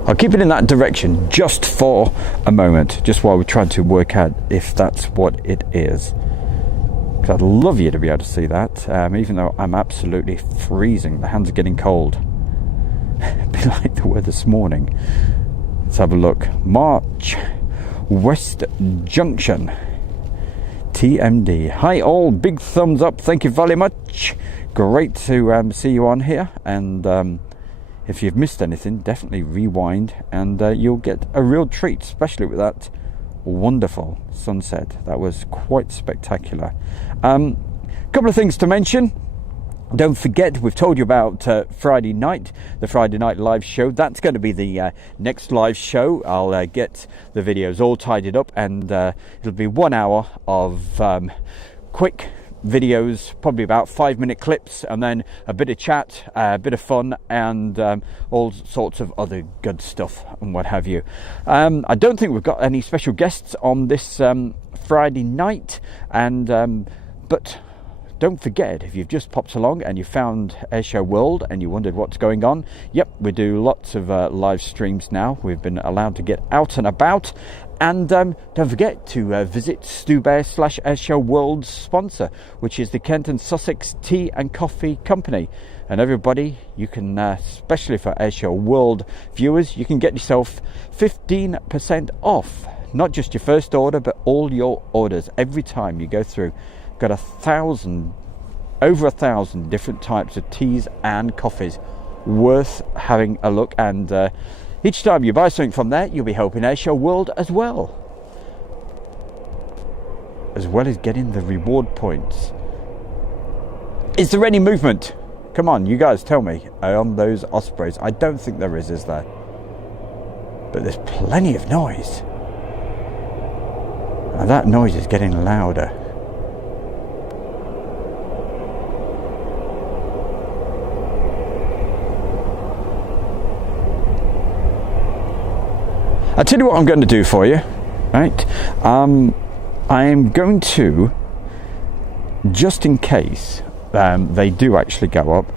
I'll keep it in that direction just for a moment, just while we're trying to work out if that's what it is. Because I'd love you to be able to see that, even though I'm absolutely freezing. The hands are getting cold. A bit like they were this morning. Let's have a look. March West Junction, TMD. Hi all, big thumbs up. Thank you very much. Great to see you on here. And if you've missed anything, definitely rewind, and you'll get a real treat, especially with that wonderful sunset. That was quite spectacular. Couple of things to mention. Don't forget, we've told you about Friday night, the Friday night live show. That's going to be the next live show. I'll get the videos all tidied up, and it'll be 1 hour of quick videos, probably about 5-minute clips, and then a bit of chat, a bit of fun, and all sorts of other good stuff and what have you. I don't think we've got any special guests on this Friday night, and but don't forget, if you've just popped along and you found Airshow World and you wondered what's going on, yep, we do lots of live streams now. We've been allowed to get out and about. And don't forget to visit Stubear/Airshow World's sponsor, which is the Kent and Sussex Tea and Coffee Company. And everybody, you can, especially for Airshow World viewers, you can get yourself 15% off. Not just your first order, but all your orders every time you go through. Got over 1,000 different types of teas and coffees, worth having a look. And each time you buy something from there, you'll be helping Airshow World as well as getting the reward points. Is there any movement? Come on, you guys tell me, on those Ospreys. I don't think there is there? But there's plenty of noise. And that noise is getting louder. I'll tell you what I'm going to do for you, right? I'm going to, just in case they do actually go up,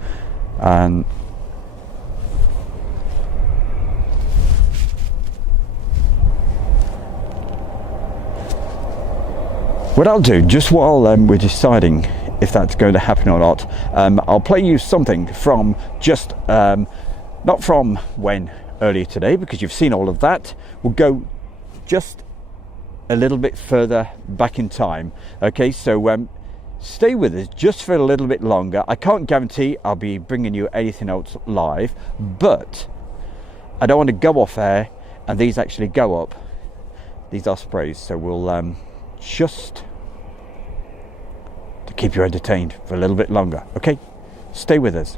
what I'll do, just while we're deciding if that's going to happen or not, I'll play you something from just, not from when earlier today, because you've seen all of that. We'll go just a little bit further back in time. Okay, so stay with us just for a little bit longer. I can't guarantee I'll be bringing you anything else live, but I don't want to go off air and these actually go up, these Ospreys. So we'll just to keep you entertained for a little bit longer. Okay, stay with us.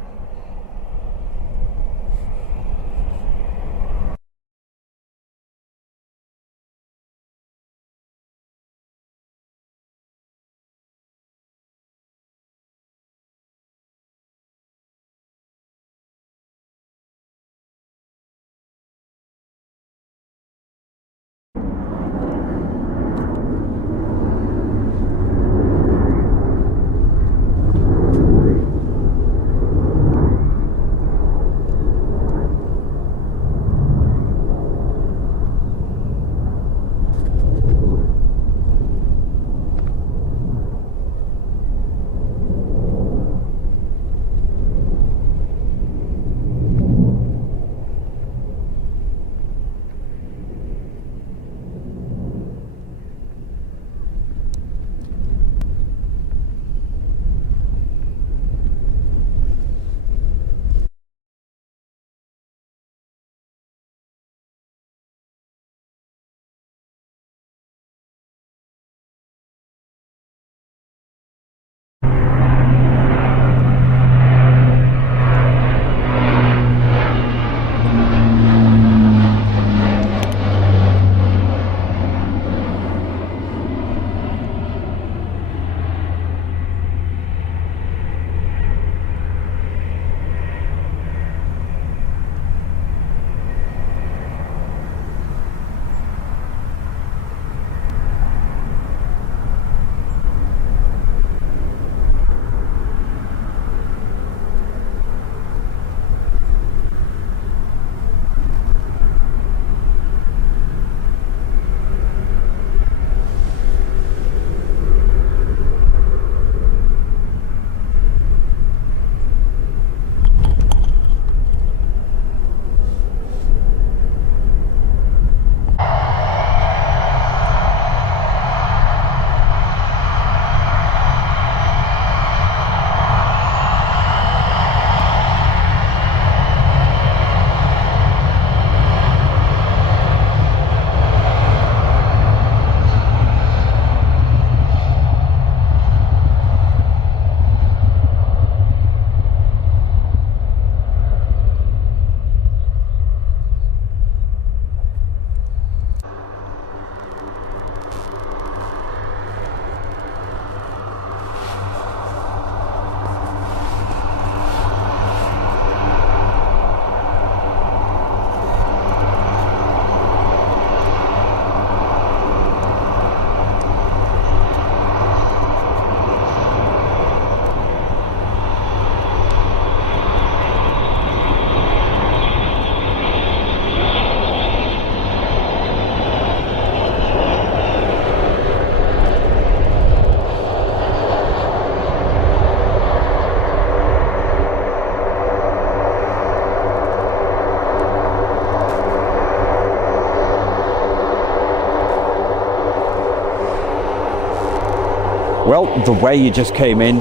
Well, the way you just came in,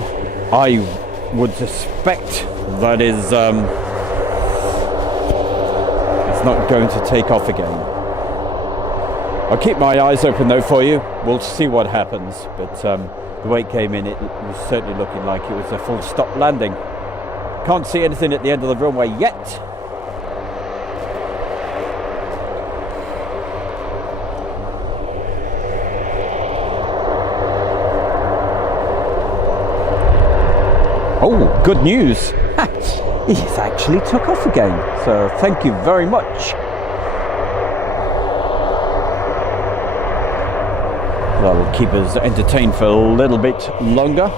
I would suspect that it's not going to take off again. I'll keep my eyes open though for you. We'll see what happens. But the way it came in, it was certainly looking like it was a full stop landing. Can't see anything at the end of the runway yet. Oh, good news. It actually took off again. So thank you very much. That'll keep us entertained for a little bit longer.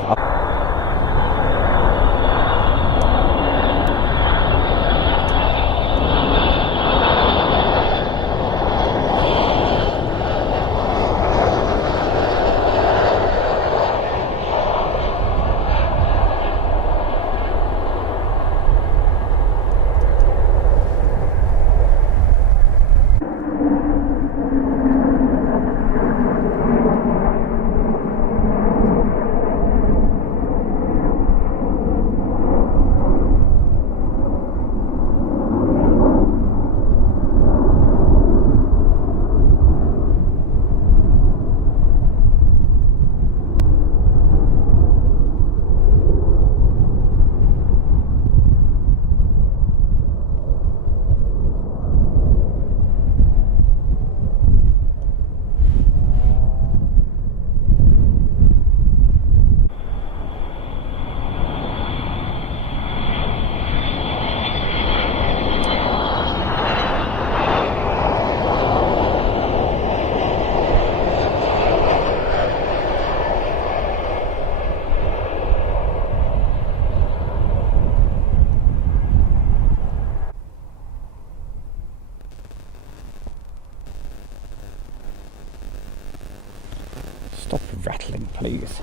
Stop rattling, please.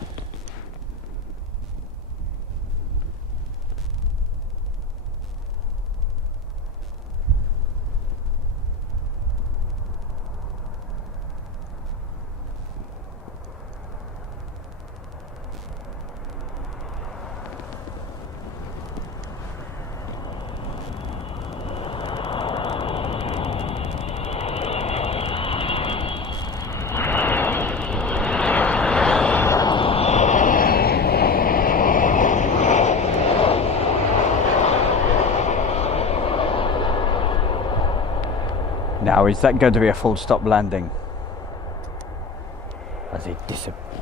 Now, is that going to be a full stop landing? As it disappears.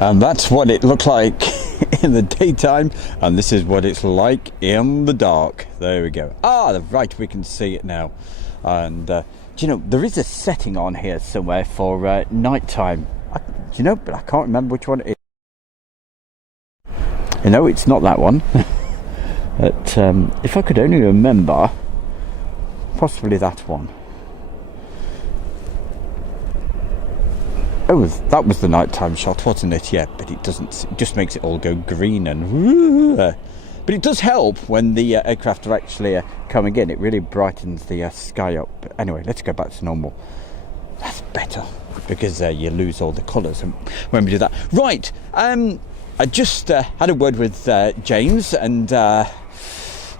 And that's what it looked like in the daytime, and this is what it's like in the dark. There we go. Right, we can see it now. And do you know, there is a setting on here somewhere for nighttime. Do you know, but I can't remember which one it is. You know, it's not that one. But if I could only remember, possibly that one. Oh, that was the nighttime shot, wasn't it? Yeah, but it doesn't. It just makes it all go green and. But it does help when the aircraft are actually coming in. It really brightens the sky up. But anyway, let's go back to normal. That's better because you lose all the colours when we do that. Right. I just had a word with James, and I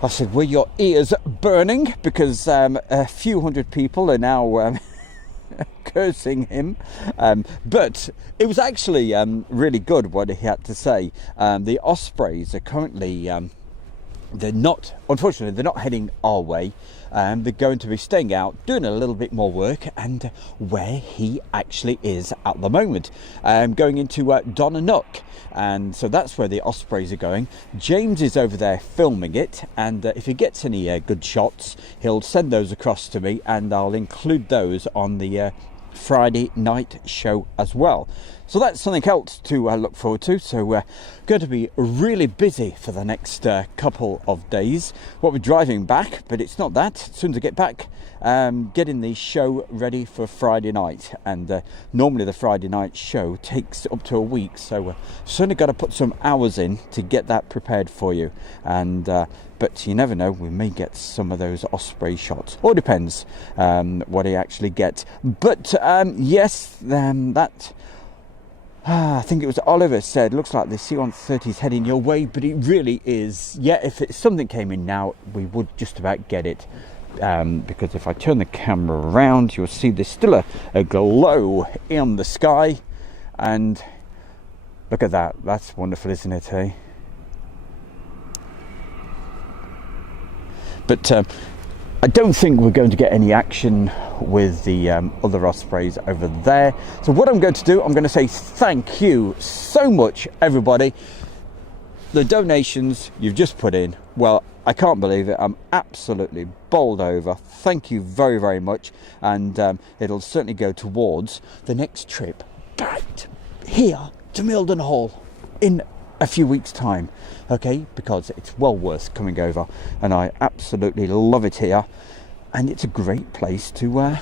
said, "Were your ears burning?" Because a few hundred people are now. Cursing him, but it was actually really good what he had to say. The Ospreys are currently unfortunately they're not heading our way. They're going to be staying out, doing a little bit more work, and where he actually is at the moment, going into Donanook, and so that's where the Ospreys are going. James is over there filming it, and if he gets any good shots, he'll send those across to me, and I'll include those on the Friday night show as well. So that's something else to look forward to. So we're going to be really busy for the next couple of days. We'll be driving back, but it's not that. As soon as I get back, getting the show ready for Friday night. And normally the Friday night show takes up to a week. So we're certainly got to put some hours in to get that prepared for you. And but you never know, we may get some of those Osprey shots. All depends what he actually gets. But yes, that... I think it was Oliver said, looks like the C-130 is heading your way, but it really is. Yeah, if something came in now, we would just about get it. Because if I turn the camera around, you'll see there's still a glow in the sky. And look at that. That's wonderful, isn't it, eh? But I don't think we're going to get any action with the other Ospreys over there. So what I'm going to do, I'm going to say thank you so much, everybody. The donations you've just put in, well, I can't believe it. I'm absolutely bowled over. Thank you very, very much. And it'll certainly go towards the next trip right here to Mildenhall in a few weeks' time. Okay, because it's well worth coming over, and I absolutely love it here, and it's a great place to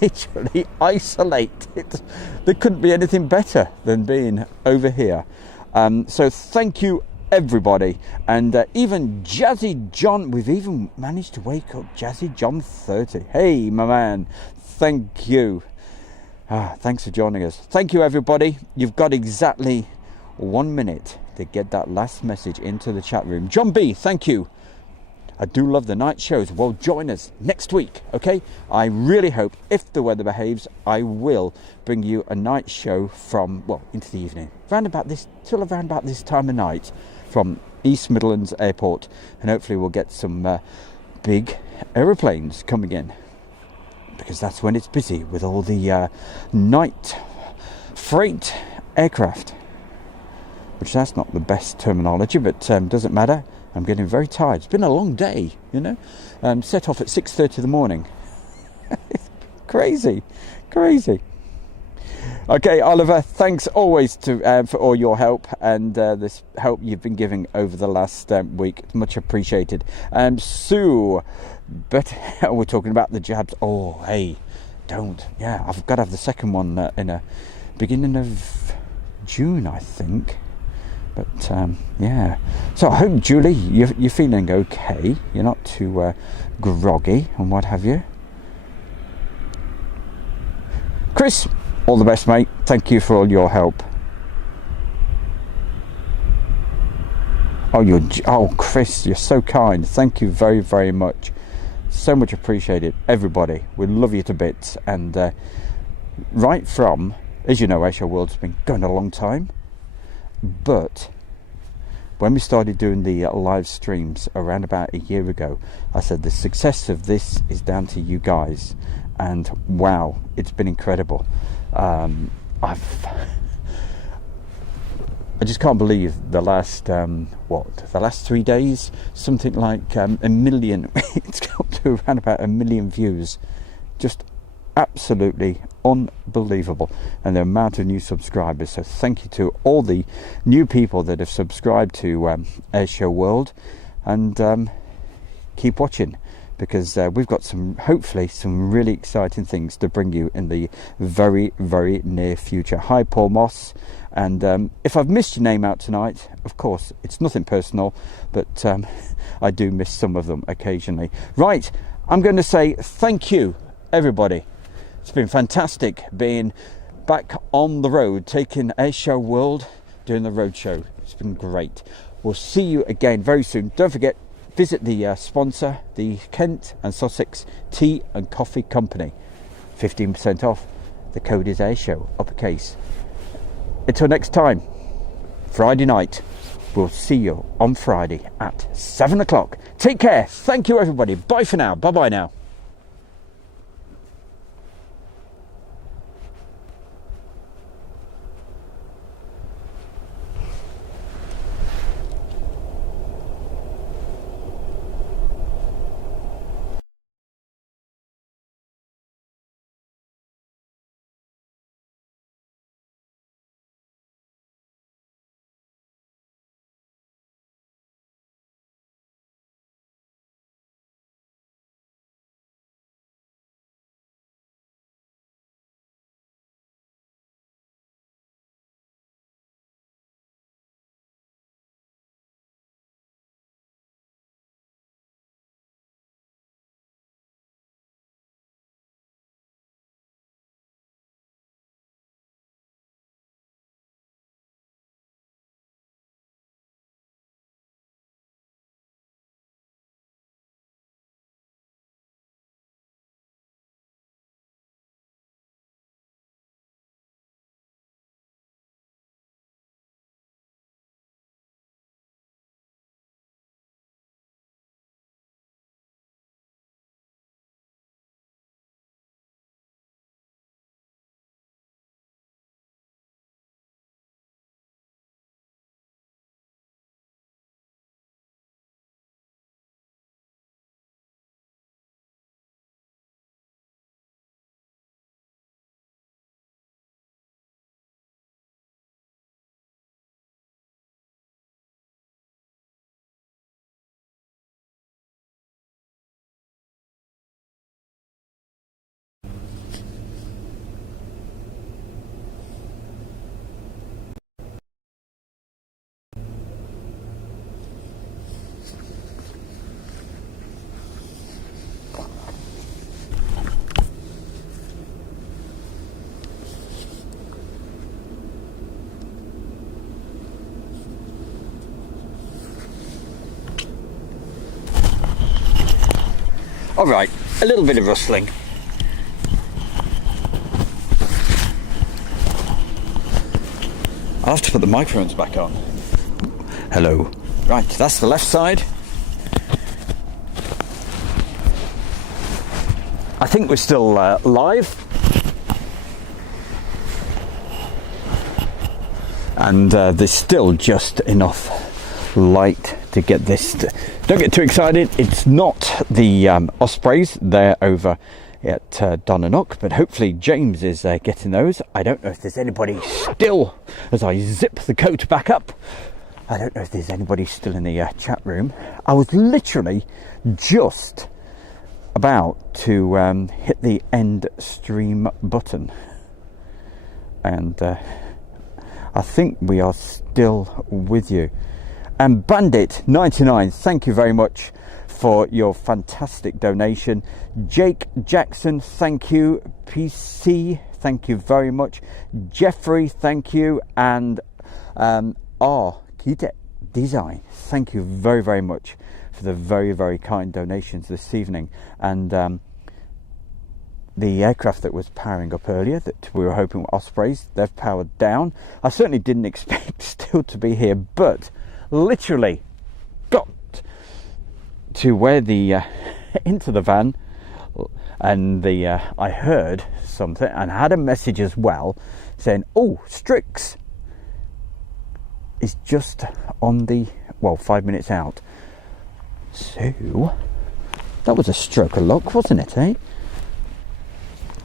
literally isolate it. There couldn't be anything better than being over here. So thank you, everybody, and even Jazzy John. We've even managed to wake up Jazzy John 30. Hey, my man, thank you. Thanks for joining us. Thank you, everybody. You've got exactly 1 minute to get that last message into the chat room. John B, thank you. I do love the night shows. Well, join us next week, okay? I really hope, if the weather behaves, I will bring you a night show from, well, into the evening, till around about this time of night, from East Midlands Airport, and hopefully we'll get some big aeroplanes coming in, because that's when it's busy with all the night freight aircraft. Which that's not the best terminology, but doesn't matter. I'm getting very tired. It's been a long day, you know. Set off at 6:30 in the morning. Crazy. Okay, Oliver, thanks always for all your help and this help you've been giving over the last week. It's much appreciated. Sue, but we're talking about the jabs. Oh, hey, don't. Yeah, I've got to have the second one in a beginning of June, I think. But yeah, so I hope, Julie, you're feeling okay. You're not too groggy and what have you. Chris, all the best, mate. Thank you for all your help. Oh, Chris, you're so kind. Thank you very, very much. So much appreciated, everybody. We love you to bits. And right from, as you know, Airshow World's been going a long time. But when we started doing the live streams around about a year ago, I said the success of this is down to you guys, and wow, it's been incredible. I just can't believe the last 3 days, something like a million. It's got to around about 1 million views. Just absolutely unbelievable, and the amount of new subscribers. So thank you to all the new people that have subscribed to Airshow World, and keep watching. because we've got hopefully some really exciting things to bring you in the very, very near future. Hi, Paul Moss. And if I've missed your name out tonight, of course, it's nothing personal, but I do miss some of them occasionally. Right, I'm going to say thank you, everybody. It's been fantastic being back on the road, taking Airshow World, doing the road show. It's been great. We'll see you again very soon. Don't forget, visit the sponsor, the Kent and Sussex Tea and Coffee Company. 15% off. The code is Airshow, uppercase. Until next time, Friday night. We'll see you on Friday at 7 o'clock. Take care. Thank you, everybody. Bye for now. Bye-bye now. All right, a little bit of rustling. I'll have to put the microphones back on. Hello. Right, that's the left side. I think we're still live. And there's still just enough light to get this. Don't get too excited. It's not the Ospreys. They're over at Donanock, but hopefully James is getting those. I don't know if there's anybody still, as I zip the coat back up, I don't know if there's anybody still in the chat room. I was literally just about to hit the end stream button, and I think we are still with you. And Bandit 99, thank you very much for your fantastic donation. Jake Jackson, thank you. PC, thank you very much. Jeffrey, thank you. And Kite Design, thank you very, very much for the very, very kind donations this evening. And the aircraft that was powering up earlier, that we were hoping were Ospreys, they've powered down. I certainly didn't expect still to be here, but literally got to where the into the van, and the I heard something and had a message as well saying, oh, Strix is just on the 5 minutes out. So that was a stroke of luck, wasn't it, eh?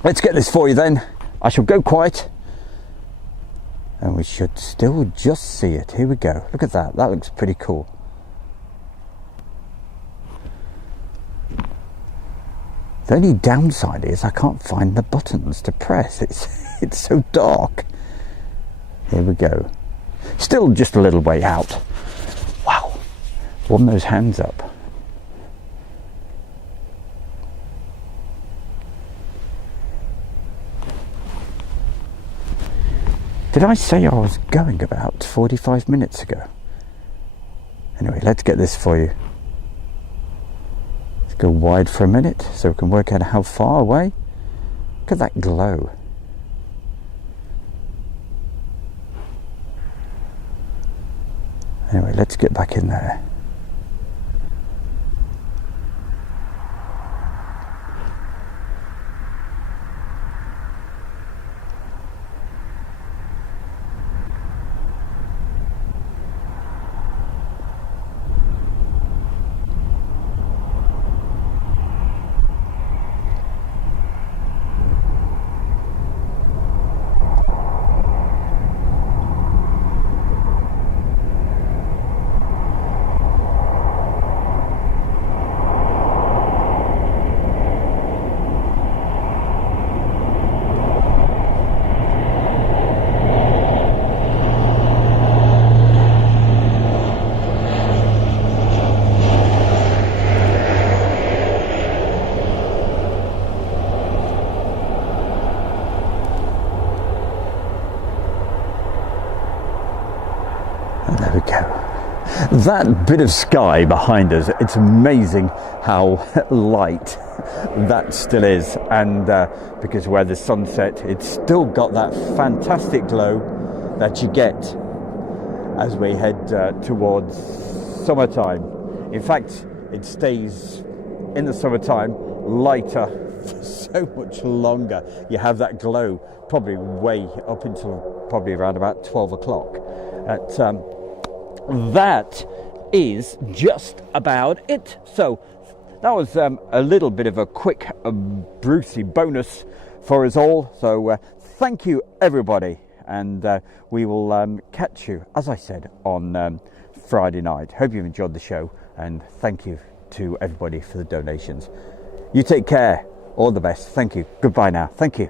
Let's get this for you then. I shall go quiet, and we should still just see it. Here we go. Look at that. That looks pretty cool. The only downside is I can't find the buttons to press. It's so dark. Here we go. Still just a little way out. Wow. Warm those hands up. Did I say I was going about 45 minutes ago? Anyway, let's get this for you. Let's go wide for a minute so we can work out how far away. Look at that glow. Anyway, let's get back in there. There we go. That bit of sky behind us, it's amazing how light that still is. And because where the sunset, it's still got that fantastic glow that you get as we head towards summertime. In fact, it stays in the summertime lighter for so much longer. You have that glow probably way up until probably around about 12 o'clock. That is just about it. So that was a little bit of a quick Brucey bonus for us all. So thank you everybody, and we will catch you, as I said, on Friday night. Hope you've enjoyed the show, and thank you to everybody for the donations. You take care. All the best. Thank you. Goodbye now. Thank you.